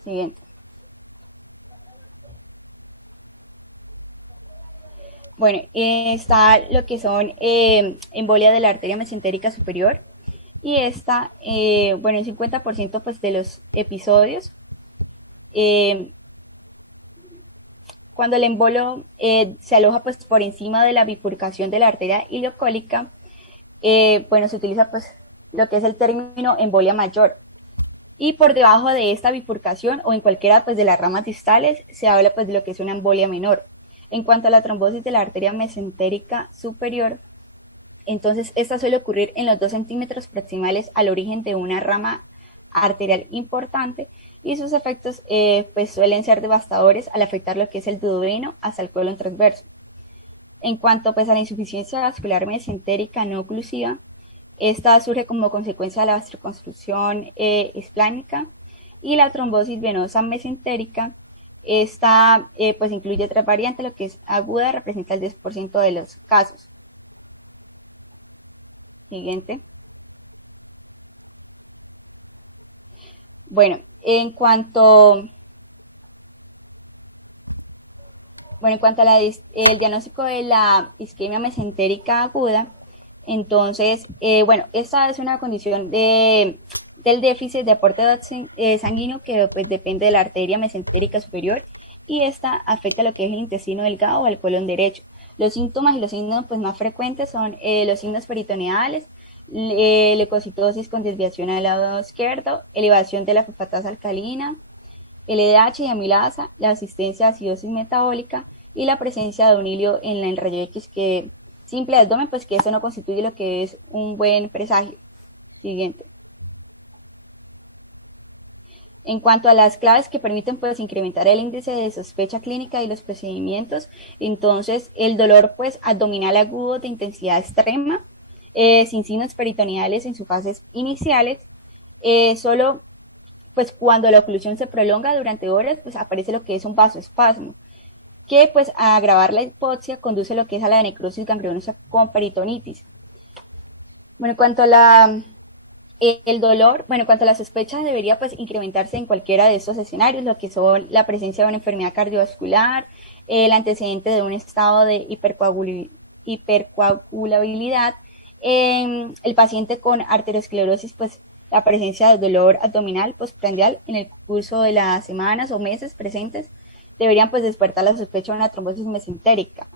Siguiente. Bueno, está lo que son embolia de la arteria mesentérica superior y esta, el 50% pues, de los episodios, cuando el embolo se aloja pues, por encima de la bifurcación de la arteria ileocólica, se utiliza pues, lo que es el término embolia mayor. Y por debajo de esta bifurcación o en cualquiera pues, de las ramas distales se habla pues, de lo que es una embolia menor. En cuanto a la trombosis de la arteria mesentérica superior, entonces esta suele ocurrir en los 2 centímetros proximales al origen de una rama arterial importante y sus efectos pues suelen ser devastadores al afectar lo que es el duodeno hasta el colon transverso. En cuanto pues a la insuficiencia vascular mesentérica no oclusiva, esta surge como consecuencia de la vasoconstrucción esplánica y la trombosis venosa mesentérica. Esta pues incluye otra variante, lo que es aguda, representa el 10% de los casos. Siguiente. Bueno, en cuanto a el diagnóstico de la isquemia mesentérica aguda, entonces, esta es una condición del déficit de aporte sanguíneo que pues, depende de la arteria mesentérica superior y esta afecta lo que es el intestino delgado o el colon derecho. Los síntomas y los signos pues, más frecuentes son los signos peritoneales, leucocitosis con desviación al lado izquierdo, elevación de la fosfatasa alcalina, LDH y amilasa, la asistencia a acidosis metabólica y la presencia de un hilio en el rayo X que simple abdomen, pues que eso no constituye lo que es un buen presagio. Siguiente. En cuanto a las claves que permiten pues incrementar el índice de sospecha clínica y los procedimientos, entonces el dolor pues abdominal agudo de intensidad extrema, sin signos peritoneales en sus fases iniciales, solo pues cuando la oclusión se prolonga durante horas, pues aparece lo que es un vasoespasmo, que pues a agravar la hipoxia conduce lo que es a la necrosis ganglionosa con peritonitis. Bueno, en cuanto a el dolor, bueno, en cuanto a la sospecha, debería pues incrementarse en cualquiera de estos escenarios, lo que son la presencia de una enfermedad cardiovascular, el antecedente de un estado de hipercoagulabilidad, el paciente con arteriosclerosis, pues la presencia de dolor abdominal postprandial en el curso de las semanas o meses presentes deberían pues despertar la sospecha de una trombosis mesentérica.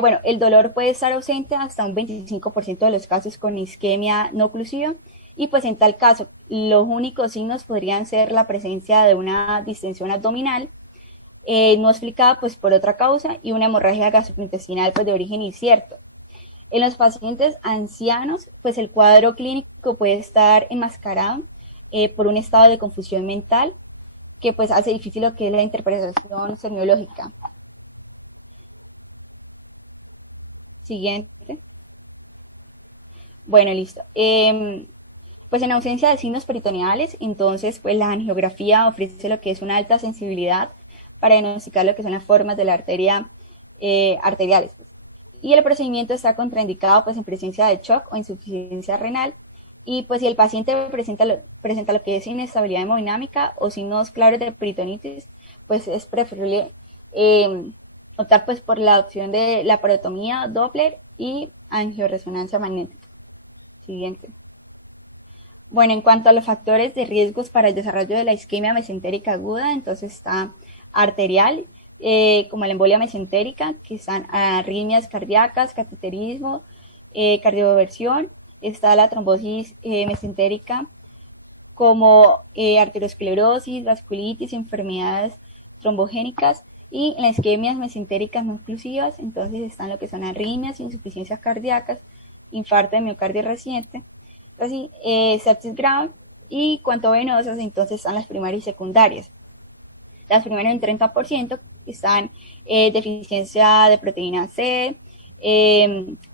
Bueno, el dolor puede estar ausente hasta un 25% de los casos con isquemia no oclusiva y pues en tal caso los únicos signos podrían ser la presencia de una distensión abdominal no explicada pues por otra causa y una hemorragia gastrointestinal pues de origen incierto. En los pacientes ancianos, pues el cuadro clínico puede estar enmascarado por un estado de confusión mental que pues hace difícil lo que es la interpretación semiológica. Siguiente. Bueno, listo. Pues en ausencia de signos peritoneales, entonces pues la angiografía ofrece lo que es una alta sensibilidad para diagnosticar lo que son las formas de la arteria arteriales. Pues. Y el procedimiento está contraindicado pues en presencia de shock o insuficiencia renal. Y pues si el paciente presenta lo que es inestabilidad hemodinámica o signos claros de peritonitis, pues es preferible optar pues por la opción de la parotomía Doppler y angioresonancia magnética. Siguiente. Bueno, en cuanto a los factores de riesgos para el desarrollo de la isquemia mesentérica aguda, entonces está arterial, como la embolia mesentérica, que están arritmias cardíacas, cateterismo, cardioversión, está la trombosis mesentérica, como arteriosclerosis, vasculitis, enfermedades trombogénicas, y en las isquemias mesentéricas no oclusivas, entonces están lo que son arritmias, insuficiencias cardíacas, infarto de miocardio reciente, así, sepsis grave, y cuanto venosas, entonces están las primarias y secundarias. Las primeras en 30% están deficiencia de proteína C,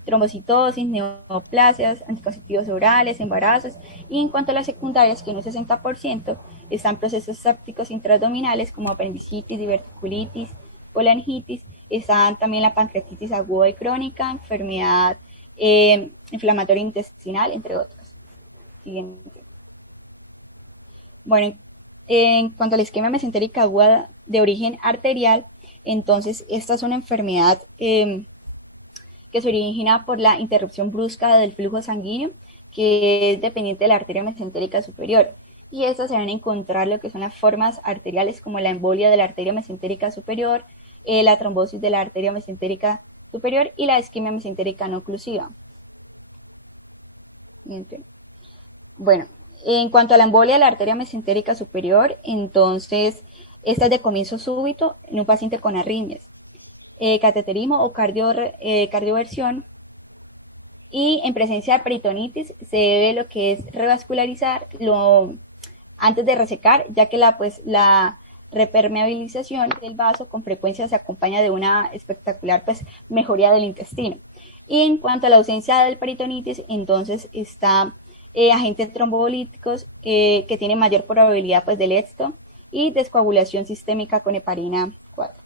trombocitosis, neoplasias, anticonceptivos orales, embarazos, y en cuanto a las secundarias, que en un 60% están procesos sépticos intraabdominales como apendicitis, diverticulitis, colangitis, están también la pancreatitis aguda y crónica, enfermedad inflamatoria intestinal, entre otros. Siguiente. Bueno, en cuanto a la isquemia mesentérica aguda de origen arterial, entonces esta es una enfermedad que se origina por la interrupción brusca del flujo sanguíneo, que es dependiente de la arteria mesentérica superior. Y estas se van a encontrar lo que son las formas arteriales como la embolia de la arteria mesentérica superior, la trombosis de la arteria mesentérica superior y la isquemia mesentérica no oclusiva. Bueno, en cuanto a la embolia de la arteria mesentérica superior, entonces esta es de comienzo súbito en un paciente con arritmias, cateterismo o cardioversión, y en presencia de peritonitis se debe lo que es revascularizar antes de resecar, ya que la repermeabilización del vaso con frecuencia se acompaña de una espectacular mejoría del intestino. Y en cuanto a la ausencia del peritonitis, entonces está agentes trombolíticos que tienen mayor probabilidad del éxito y descoagulación sistémica con heparina 4.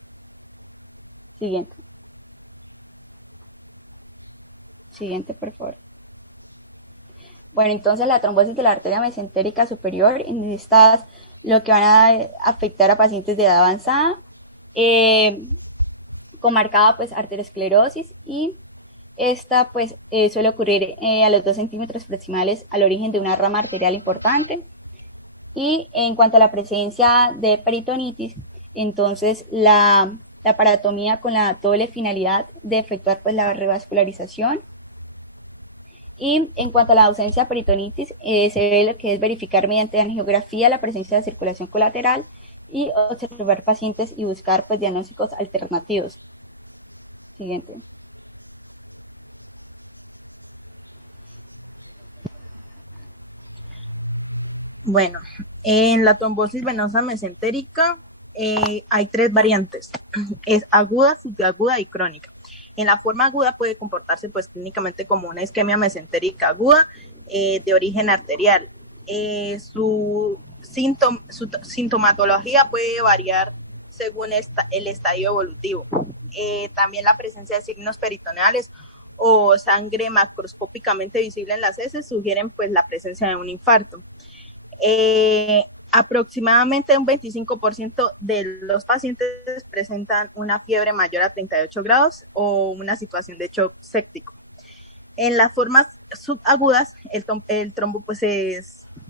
Siguiente. Siguiente, por favor. Bueno, entonces la trombosis de la arteria mesentérica superior, en estas lo que van a afectar a pacientes de edad avanzada, con marcada arteriosclerosis, y esta suele ocurrir a los 2 centímetros proximales al origen de una rama arterial importante. Y en cuanto a la presencia de peritonitis, entonces la paratomía con la doble finalidad de efectuar la revascularización. Y en cuanto a la ausencia de peritonitis, se ve lo que es verificar mediante angiografía la presencia de circulación colateral y observar pacientes y buscar diagnósticos alternativos. Siguiente. Bueno, en la trombosis venosa mesentérica hay 3 variantes, es aguda, subaguda y crónica. En la forma aguda puede comportarse clínicamente como una isquemia mesentérica aguda de origen arterial. Su sintomatología puede variar según el estadio evolutivo. También la presencia de signos peritoneales o sangre macroscópicamente visible en las heces sugieren pues la presencia de un infarto. Aproximadamente un 25% de los pacientes presentan una fiebre mayor a 38 grados o una situación de shock séptico. En las formas subagudas, el trombo pues se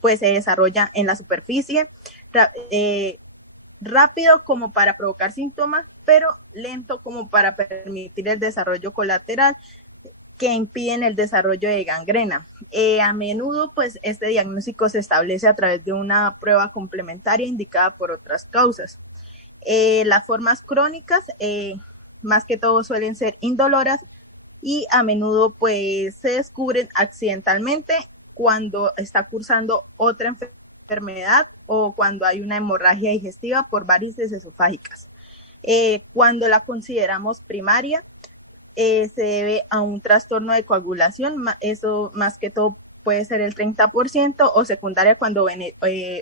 desarrolla en la superficie, rápido como para provocar síntomas, pero lento como para permitir el desarrollo colateral que impiden el desarrollo de gangrena. A menudo, pues, este diagnóstico se establece a través de una prueba complementaria indicada por otras causas. Las formas crónicas, más que todo, suelen ser indoloras y a menudo, pues, se descubren accidentalmente cuando está cursando otra enfermedad o cuando hay una hemorragia digestiva por varices esofágicas. Cuando la consideramos primaria, se debe a un trastorno de coagulación, eso más que todo puede ser el 30%, o secundaria cuando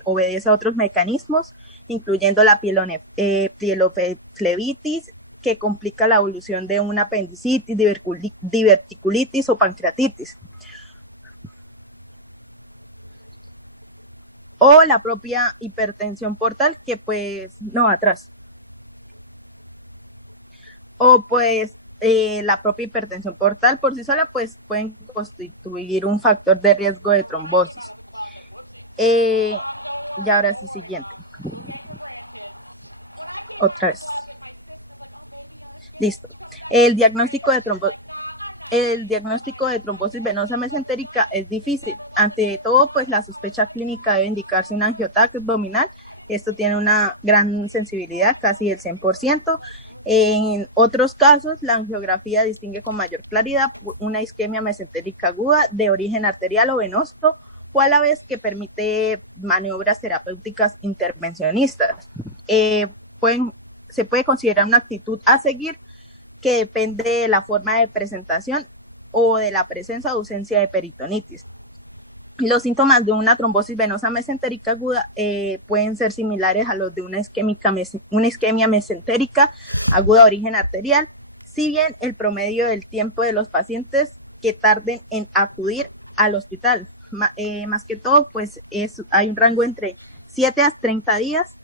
obedece a otros mecanismos, incluyendo la pieloflebitis, que complica la evolución de una apendicitis, diverticulitis o pancreatitis. O la propia hipertensión portal, que pues, no, atrás. O pues la propia hipertensión portal por sí sola pues pueden constituir un factor de riesgo de trombosis. Y ahora sí, siguiente. Otra vez. Listo. El diagnóstico de trombosis venosa mesentérica es difícil. Ante todo, pues la sospecha clínica debe indicarse un angiotaque abdominal. Esto tiene una gran sensibilidad, casi el 100%. En otros casos, la angiografía distingue con mayor claridad una isquemia mesentérica aguda de origen arterial o venoso, o a la vez que permite maniobras terapéuticas intervencionistas. Se puede considerar una actitud a seguir que depende de la forma de presentación o de la presencia o ausencia de peritonitis. Los síntomas de una trombosis venosa mesentérica aguda pueden ser similares a los de una isquemia mesentérica aguda de origen arterial, si bien el promedio del tiempo de los pacientes que tarden en acudir al hospital, más que todo, pues hay un rango entre 7 a 30 días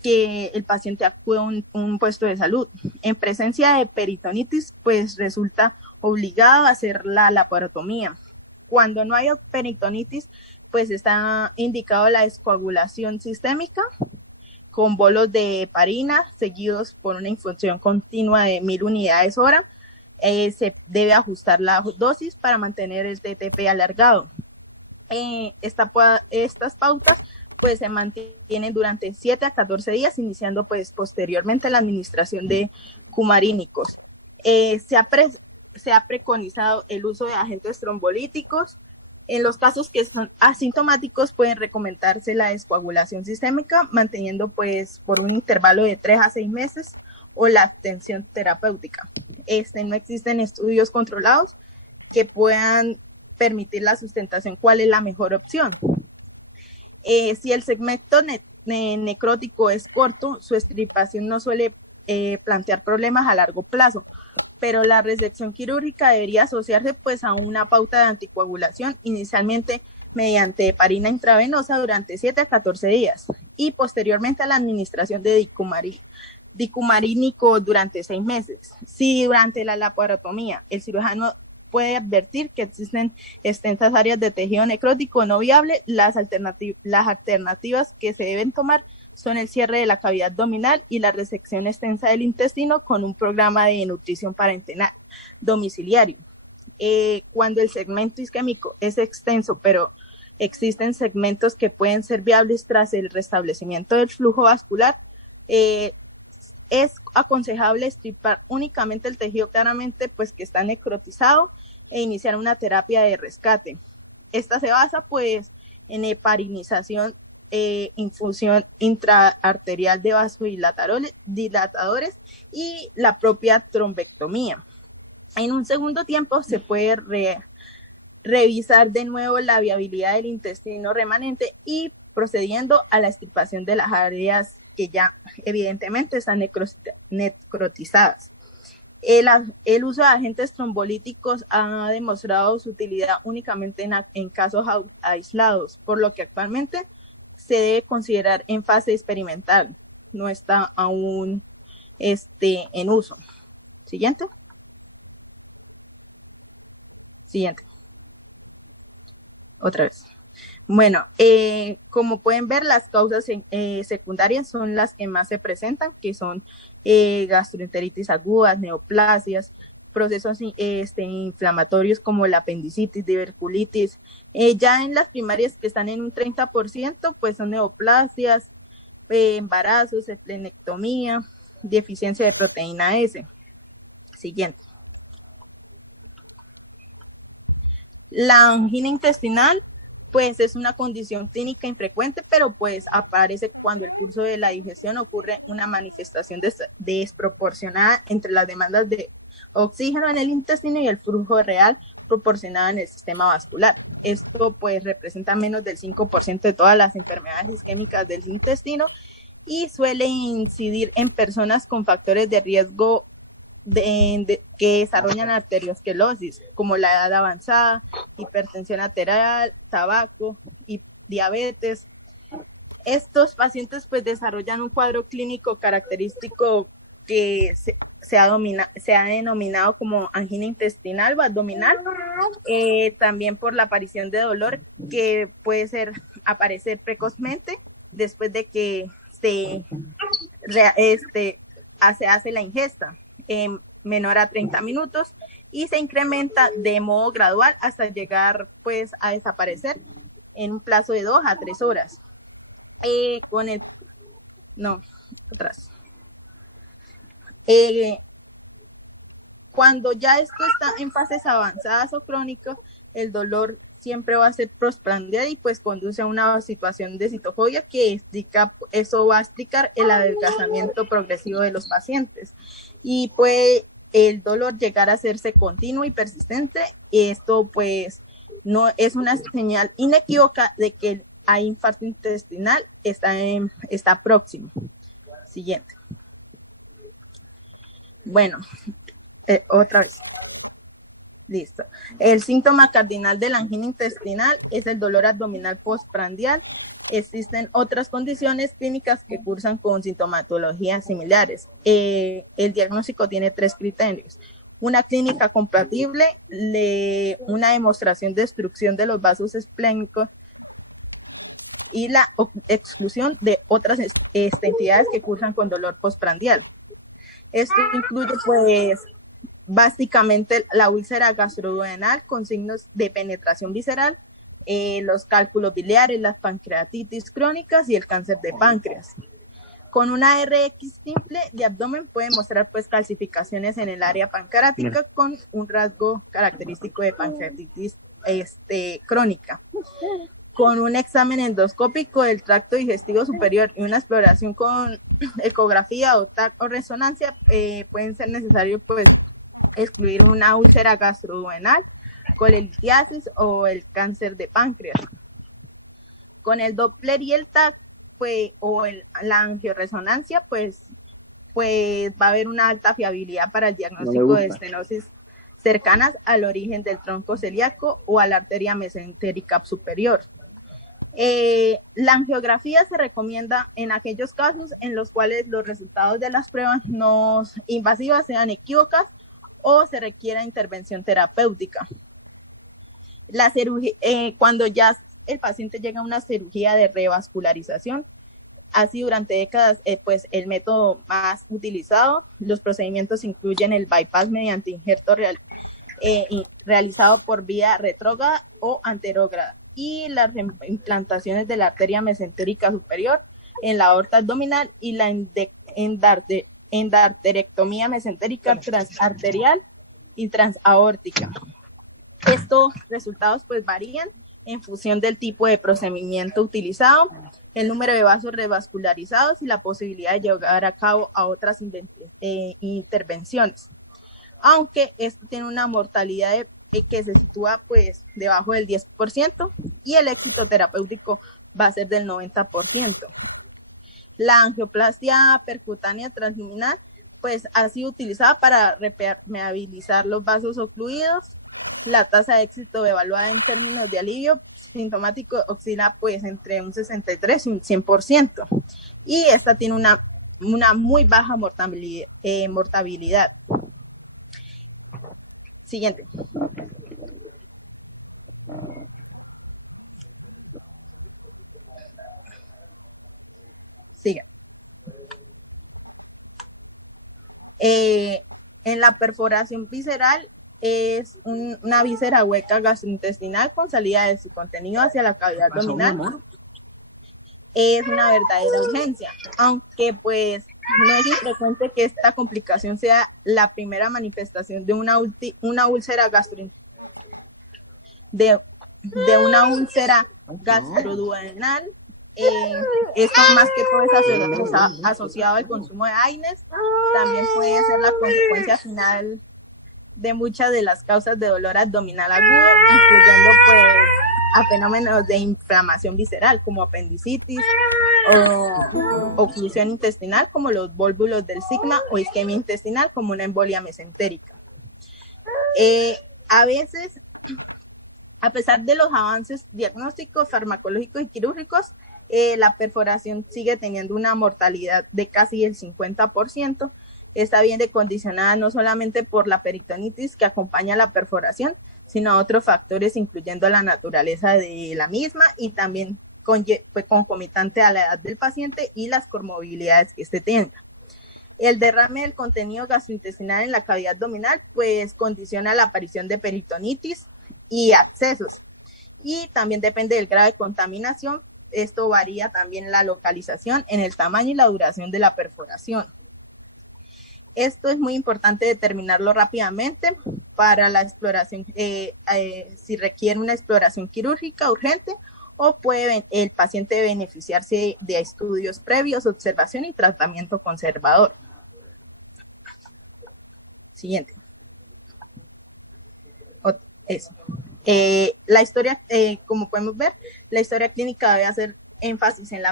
que el paciente acude a un puesto de salud. En presencia de peritonitis, pues resulta obligado a hacer la laparotomía. Cuando no hay peritonitis, pues está indicado la descoagulación sistémica con bolos de heparina seguidos por una infusión continua de 1000 unidades hora. Se debe ajustar la dosis para mantener el TTP alargado. Estas pautas pues se mantienen durante 7 a 14 días, iniciando pues posteriormente la administración de cumarínicos. Se ha preconizado el uso de agentes trombolíticos. En los casos que son asintomáticos pueden recomendarse la descoagulación sistémica, manteniendo pues por un intervalo de 3 a 6 meses o la abstención terapéutica. No existen estudios controlados que puedan permitir la sustentación. ¿Cuál es la mejor opción? Si el segmento necrótico es corto, su extirpación no suele plantear problemas a largo plazo, pero la resección quirúrgica debería asociarse pues a una pauta de anticoagulación, inicialmente mediante heparina intravenosa durante 7 a 14 días y posteriormente a la administración de dicumarínico durante 6 meses. Si durante la laparotomía el cirujano puede advertir que existen extensas áreas de tejido necrótico no viable, las alternativas que se deben tomar son el cierre de la cavidad abdominal y la resección extensa del intestino con un programa de nutrición parenteral domiciliario. Cuando el segmento isquémico es extenso, pero existen segmentos que pueden ser viables tras el restablecimiento del flujo vascular, es aconsejable extirpar únicamente el tejido claramente pues que está necrotizado e iniciar una terapia de rescate. Esta se basa pues en heparinización, infusión intraarterial de vasodilatadores y la propia trombectomía. En un segundo tiempo se puede revisar de nuevo la viabilidad del intestino remanente y procediendo a la extirpación de las áreas que ya evidentemente están necrotizadas. El uso de agentes trombolíticos ha demostrado su utilidad únicamente en casos aislados, por lo que actualmente se debe considerar en fase experimental. No está aún en uso. Siguiente. Siguiente. Otra vez. Bueno, como pueden ver, las causas secundarias son las que más se presentan, que son gastroenteritis agudas, neoplasias, procesos inflamatorios como la apendicitis, diverticulitis. Ya en las primarias que están en un 30%, pues son neoplasias, embarazos, esplenectomía, deficiencia de proteína S. Siguiente. La angina intestinal pues es una condición clínica infrecuente, pero pues aparece cuando el curso de la digestión ocurre una manifestación desproporcionada entre las demandas de oxígeno en el intestino y el flujo real proporcionado en el sistema vascular. Esto pues representa menos del 5% de todas las enfermedades isquémicas del intestino y suele incidir en personas con factores de riesgo que desarrollan arteriosclerosis, como la edad avanzada, hipertensión arterial, tabaco y diabetes. Estos pacientes pues desarrollan un cuadro clínico característico que se ha denominado como angina intestinal o abdominal, también por la aparición de dolor que puede aparecer precozmente después de que se hace la ingesta. Menor a 30 minutos y se incrementa de modo gradual hasta llegar pues a desaparecer en un plazo de 2 a 3 horas. Cuando ya esto está en fases avanzadas o crónicas, el dolor siempre va a ser postprandial y pues conduce a una situación de citofobia eso va a explicar el adelgazamiento progresivo de los pacientes. Y puede el dolor llegar a hacerse continuo y persistente, y esto pues no es una señal inequívoca de que el infarto intestinal está próximo. Siguiente. Bueno, otra vez. Listo. El síntoma cardinal de la angina intestinal es el dolor abdominal postprandial. Existen otras condiciones clínicas que cursan con sintomatologías similares. El diagnóstico tiene 3 criterios. Una clínica compatible, una demostración de obstrucción de los vasos esplénicos y la exclusión de otras entidades que cursan con dolor postprandial. Esto incluye pues básicamente la úlcera gastroduodenal con signos de penetración visceral, los cálculos biliares, las pancreatitis crónicas y el cáncer de páncreas. Con una RX simple de abdomen puede mostrar pues calcificaciones en el área pancreática con un rasgo característico de pancreatitis crónica. Con un examen endoscópico del tracto digestivo superior y una exploración con ecografía o TAC o resonancia pueden ser necesarios pues excluir una úlcera gastroduodenal, colelitiasis o el cáncer de páncreas. Con el Doppler y el TAC pues, o la angioresonancia, pues va a haber una alta fiabilidad para el diagnóstico de estenosis cercanas al origen del tronco celíaco o a la arteria mesentérica superior. La angiografía se recomienda en aquellos casos en los cuales los resultados de las pruebas no invasivas sean equívocas o se requiera intervención terapéutica. La cirugía, cuando ya el paciente llega a una cirugía de revascularización, así durante décadas, pues el método más utilizado, los procedimientos incluyen el bypass mediante injerto realizado por vía retrógrada o anterógrada y las implantaciones de la arteria mesentérica superior en la aorta abdominal y la endarterectomía mesentérica transarterial y transaórtica. Estos resultados pues varían en función del tipo de procedimiento utilizado, el número de vasos revascularizados y la posibilidad de llevar a cabo a otras intervenciones. Aunque esto tiene una mortalidad que se sitúa pues debajo del 10% y el éxito terapéutico va a ser del 90%. La angioplastia percutánea transluminal pues ha sido utilizada para repermeabilizar los vasos ocluidos. La tasa de éxito evaluada en términos de alivio sintomático oscila pues entre un 63 y un 100%. Y esta tiene una muy baja mortabilidad. Siguiente. Sigue. En la perforación visceral es una víscera hueca gastrointestinal con salida de su contenido hacia la cavidad abdominal. Es una verdadera urgencia, aunque pues no es infrecuente que esta complicación sea la primera manifestación de una úlcera una úlcera gastroduodenal. Esto más que todo es asociado al consumo de AINES. También puede ser la consecuencia final de muchas de las causas de dolor abdominal agudo, incluyendo pues a fenómenos de inflamación visceral como apendicitis o oclusión intestinal como los vólvulos del sigma o isquemia intestinal como una embolia mesentérica. A veces, a pesar de los avances diagnósticos, farmacológicos y quirúrgicos, la perforación sigue teniendo una mortalidad de casi el 50%. Está bien condicionada no solamente por la peritonitis que acompaña la perforación, sino a otros factores, incluyendo la naturaleza de la misma y también concomitante a la edad del paciente y las comorbilidades que éste tenga. El derrame del contenido gastrointestinal en la cavidad abdominal pues condiciona la aparición de peritonitis y abscesos, y también depende del grado de contaminación. Esto varía también la localización, en el tamaño y la duración de la perforación. Esto es muy importante determinarlo rápidamente para la exploración, si requiere una exploración quirúrgica urgente o puede el paciente beneficiarse de estudios previos, observación y tratamiento conservador. Siguiente. Eso. La historia, como podemos ver, la historia clínica debe hacer énfasis en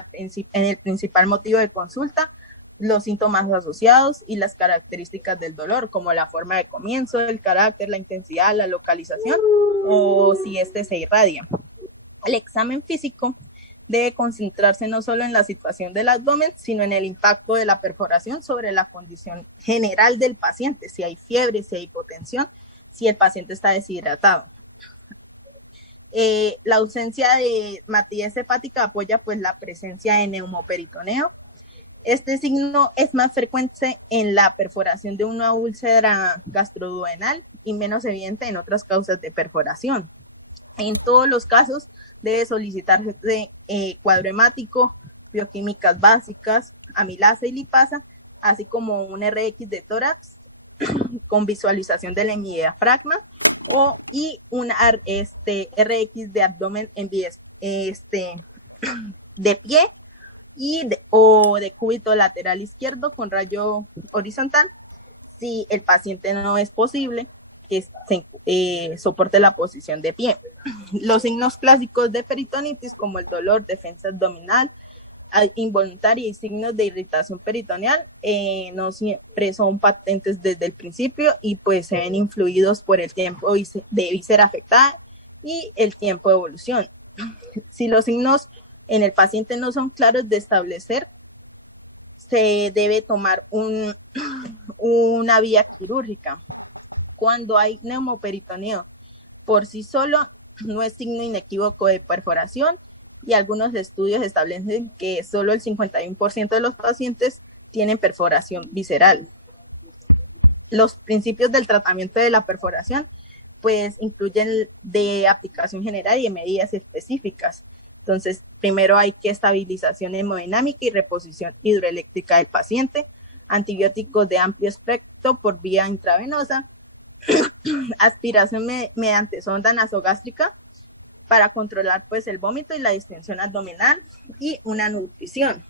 el principal motivo de consulta, los síntomas asociados y las características del dolor, como la forma de comienzo, el carácter, la intensidad, la localización o si este se irradia. El examen físico debe concentrarse no solo en la situación del abdomen, sino en el impacto de la perforación sobre la condición general del paciente, si hay fiebre, si hay hipotensión, si el paciente está deshidratado. La ausencia de matidez hepática apoya pues la presencia de neumoperitoneo. Este signo es más frecuente en la perforación de una úlcera gastroduodenal y menos evidente en otras causas de perforación. En todos los casos debe solicitarse cuadro hemático, bioquímicas básicas, amilasa y lipasa, así como un RX de tórax con visualización del hemidiafragma y un RX de abdomen en de pie o de cúbito lateral izquierdo con rayo horizontal, si el paciente no es posible que soporte la posición de pie. Los signos clásicos de peritonitis, como el dolor, defensa abdominal involuntaria y signos de irritación peritoneal, no siempre son patentes desde el principio y pues se ven influidos por el tiempo de víscera afectada y el tiempo de evolución. Si los signos en el paciente no son claros de establecer, se debe tomar una vía quirúrgica. Cuando hay neumoperitoneo por sí solo, no es signo inequívoco de perforación y algunos estudios establecen que solo el 51% de los pacientes tienen perforación visceral. Los principios del tratamiento de la perforación pues incluyen de aplicación general y de medidas específicas. Entonces, primero hay que estabilización hemodinámica y reposición hidroeléctrica del paciente, antibióticos de amplio espectro por vía intravenosa, aspiración mediante sonda nasogástrica para controlar pues el vómito y la distensión abdominal y una nutrición.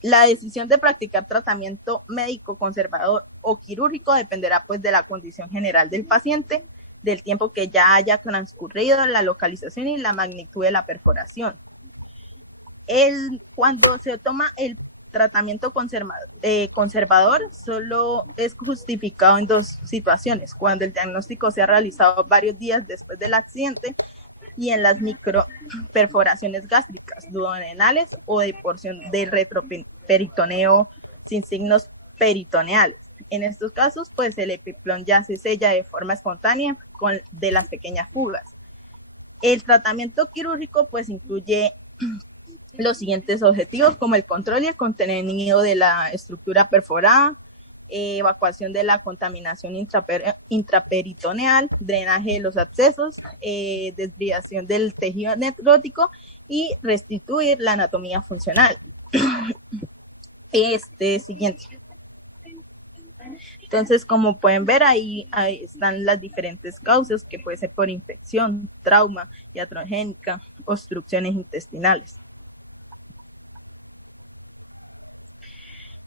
La decisión de practicar tratamiento médico conservador o quirúrgico dependerá pues de la condición general del paciente, del tiempo que ya haya transcurrido, la localización y la magnitud de la perforación. Cuando se toma el tratamiento conservador, solo es justificado en dos situaciones: cuando el diagnóstico se ha realizado varios días después del accidente y en las microperforaciones gástricas, duodenales o de porción del retroperitoneo sin signos peritoneales. En estos casos, pues el epiplón ya se sella de forma espontánea de las pequeñas fugas. El tratamiento quirúrgico pues incluye los siguientes objetivos, como el control y el contenido de la estructura perforada, evacuación de la contaminación intraperitoneal, drenaje de los abscesos, desviación del tejido necrótico y restituir la anatomía funcional. Siguiente. Entonces, como pueden ver, ahí están las diferentes causas, que puede ser por infección, trauma, iatrogénica, obstrucciones intestinales.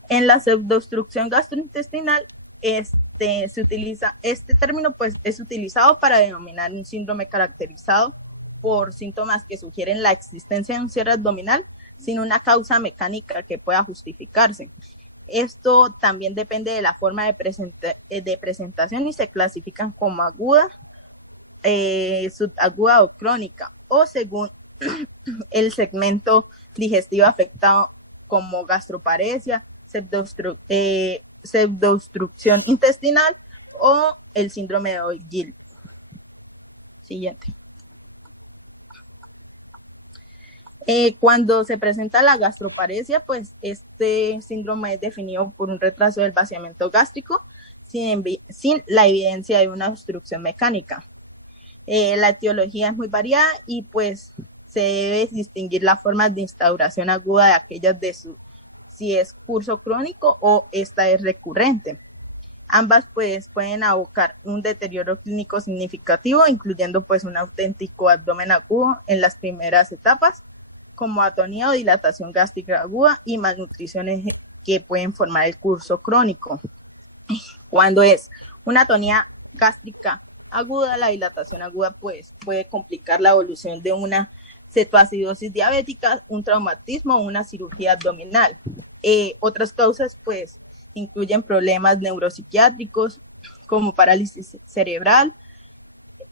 En la pseudoobstrucción gastrointestinal, se utiliza este término, pues es utilizado para denominar un síndrome caracterizado por síntomas que sugieren la existencia de un cierre abdominal sin una causa mecánica que pueda justificarse. Esto también depende de la forma de presentación y se clasifican como aguda, subaguda o crónica, o según el segmento digestivo afectado, como gastroparesia, pseudoobstrucción intestinal o el síndrome de Doyle-Gill. Siguiente. Cuando se presenta la gastroparesia, pues este síndrome es definido por un retraso del vaciamiento gástrico sin la evidencia de una obstrucción mecánica. La etiología es muy variada y pues se debe distinguir las formas de instauración aguda de aquellas si es curso crónico o esta es recurrente. Ambas pues pueden abocar un deterioro clínico significativo, incluyendo pues un auténtico abdomen agudo en las primeras etapas, como atonía o dilatación gástrica aguda y malnutriciones que pueden formar el curso crónico. Cuando es una atonía gástrica aguda, la dilatación aguda pues puede complicar la evolución de una cetoacidosis diabética, un traumatismo o una cirugía abdominal. Otras causas pues incluyen problemas neuropsiquiátricos como parálisis cerebral,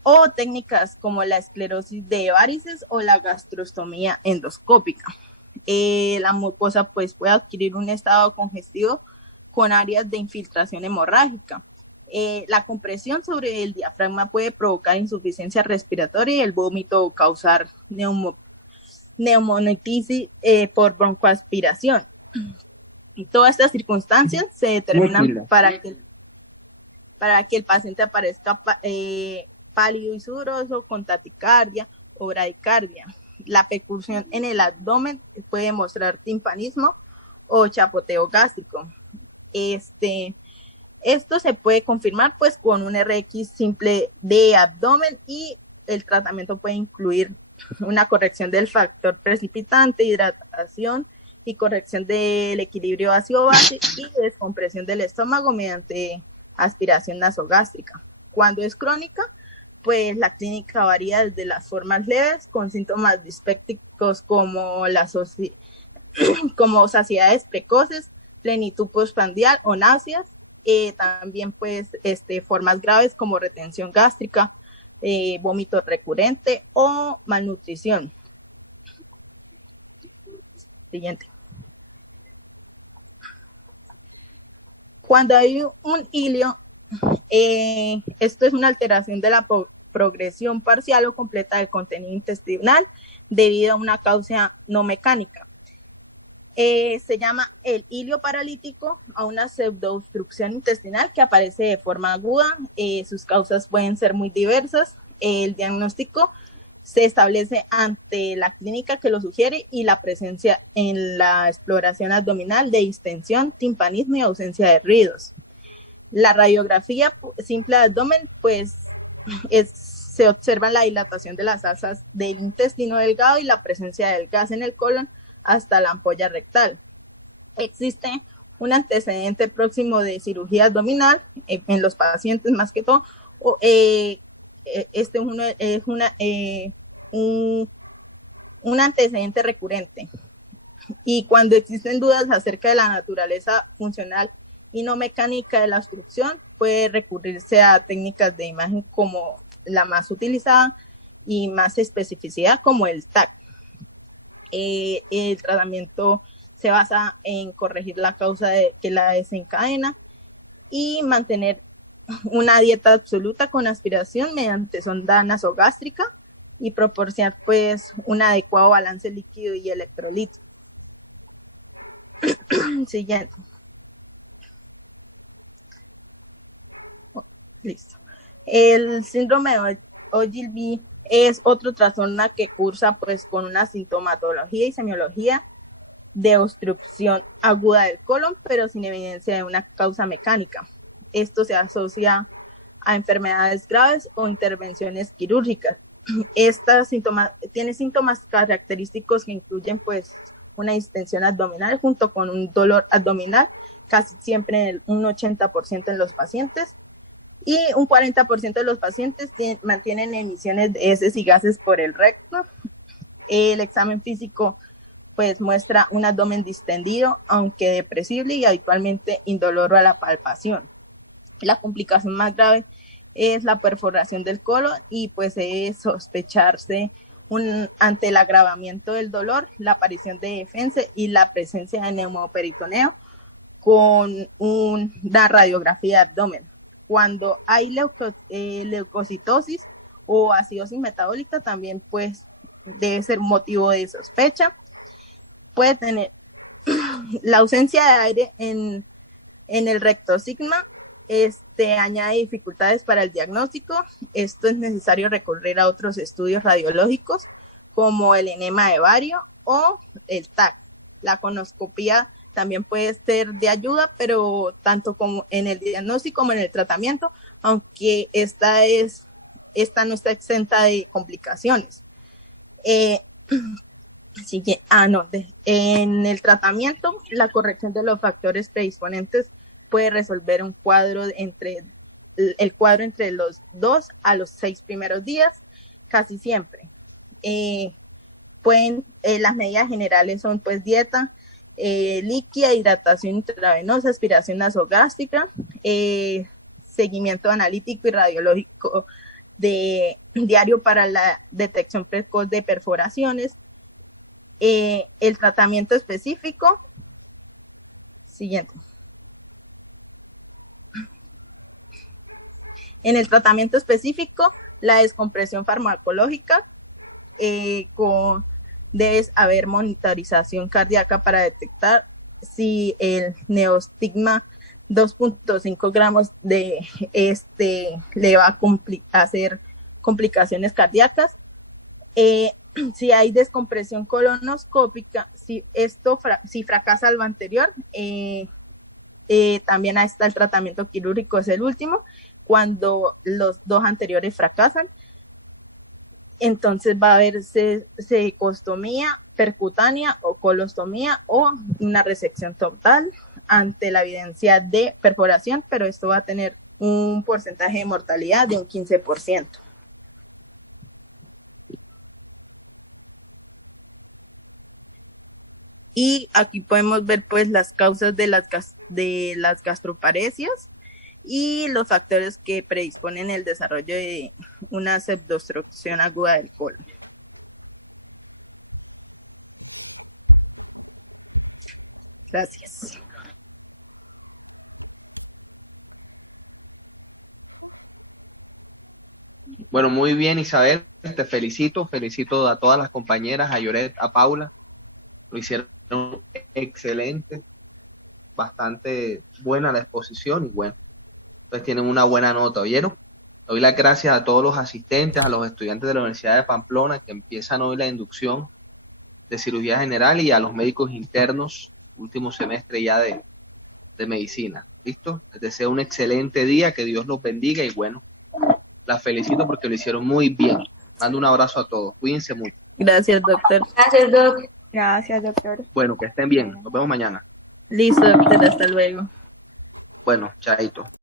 o técnicas como la esclerosis de varices o la gastrostomía endoscópica. La mucosa pues puede adquirir un estado congestivo con áreas de infiltración hemorrágica. La compresión sobre el diafragma puede provocar insuficiencia respiratoria y el vómito o causar neumonitis por broncoaspiración. Y todas estas circunstancias se determinan para que el paciente aparezca pálido y sudoroso, con taquicardia o bradicardia. La percusión en el abdomen puede mostrar timpanismo o chapoteo gástrico. Esto se puede confirmar pues con un RX simple de abdomen, y el tratamiento puede incluir una corrección del factor precipitante, hidratación y corrección del equilibrio ácido-base y descompresión del estómago mediante aspiración nasogástrica. Cuando es crónica, pues la clínica varía desde las formas leves con síntomas dispépticos como como saciedades precoces, plenitud postprandial o náuseas. También pues formas graves como retención gástrica, vómito recurrente o malnutrición. Siguiente. Cuando hay un ilio, esto es una alteración de la progresión parcial o completa del contenido intestinal debido a una causa no mecánica. Se llama el ilio paralítico a una pseudoobstrucción intestinal que aparece de forma aguda. Sus causas pueden ser muy diversas. El diagnóstico se establece ante la clínica que lo sugiere y la presencia en la exploración abdominal de distensión, timpanismo y ausencia de ruidos. La radiografía simple de abdomen, pues se observa la dilatación de las asas del intestino delgado y la presencia del gas en el colon, hasta la ampolla rectal. Existe un antecedente próximo de cirugía abdominal en los pacientes más que todo. Este es un antecedente recurrente. Y cuando existen dudas acerca de la naturaleza funcional y no mecánica de la obstrucción, puede recurrirse a técnicas de imagen como la más utilizada y más especificidad como el TAC. El tratamiento se basa en corregir la causa que la desencadena y mantener una dieta absoluta con aspiración mediante sonda nasogástrica y proporcionar pues un adecuado balance líquido y electrolito. Siguiente. Listo. El síndrome de Ogilvy es otro trastorno que cursa pues con una sintomatología y semiología de obstrucción aguda del colon, pero sin evidencia de una causa mecánica. Esto se asocia a enfermedades graves o intervenciones quirúrgicas. Tiene síntomas característicos que incluyen pues una distensión abdominal junto con un dolor abdominal, casi siempre en un 80% en los pacientes, y un 40% de los pacientes mantienen emisiones de heces y gases por el recto. El examen físico pues muestra un abdomen distendido, aunque depresible y habitualmente indoloro a la palpación. La complicación más grave es la perforación del colon y pues es sospecharse ante el agravamiento del dolor, la aparición de defensa y la presencia de neumoperitoneo con una radiografía de abdomen. Cuando hay leucocitosis o acidosis metabólica, también pues debe ser motivo de sospecha. Puede tener la ausencia de aire en el recto sigma, añade dificultades para el diagnóstico. Esto es necesario recurrir a otros estudios radiológicos como el enema de Vario o el TAC. La conoscopía también puede ser de ayuda, pero tanto como en el diagnóstico como en el tratamiento, aunque esta no está exenta de complicaciones. En el tratamiento, la corrección de los factores predisponentes puede resolver el cuadro entre los 2 a los 6 primeros días, casi siempre. Las medidas generales son pues dieta líquida, hidratación intravenosa, aspiración nasogástrica, seguimiento analítico y radiológico diario para la detección precoz de perforaciones, el tratamiento específico. Siguiente. En el específico, la descompresión farmacológica, debe haber monitorización cardíaca para detectar si el neostigma 2.5 gramos le va a hacer complicaciones cardíacas. Si hay descompresión colonoscópica, si fracasa lo anterior, también está el tratamiento quirúrgico, es el último. Cuando los dos anteriores fracasan, entonces va a haber cecostomía percutánea o colostomía o una resección total ante la evidencia de perforación, pero esto va a tener un porcentaje de mortalidad de un 15%. Y aquí podemos ver pues las causas de las gastroparesias y los factores que predisponen el desarrollo de una pseudoobstrucción aguda del colon. Gracias. Bueno, muy bien, Isabel, te felicito a todas las compañeras, a Lloret, a Paula, lo hicieron excelente, bastante buena la exposición y bueno, pues tienen una buena nota, ¿oyeron? Doy las gracias a todos los asistentes, a los estudiantes de la Universidad de Pamplona que empiezan hoy la inducción de cirugía general y a los médicos internos, último semestre ya de medicina. ¿Listo? Les deseo un excelente día, que Dios los bendiga y bueno, las felicito porque lo hicieron muy bien. Mando un abrazo a todos. Cuídense mucho. Gracias, doctor. Gracias, doc. Gracias, doctor. Bueno, que estén bien. Nos vemos mañana. Listo, doctor, hasta luego. Bueno, chaito.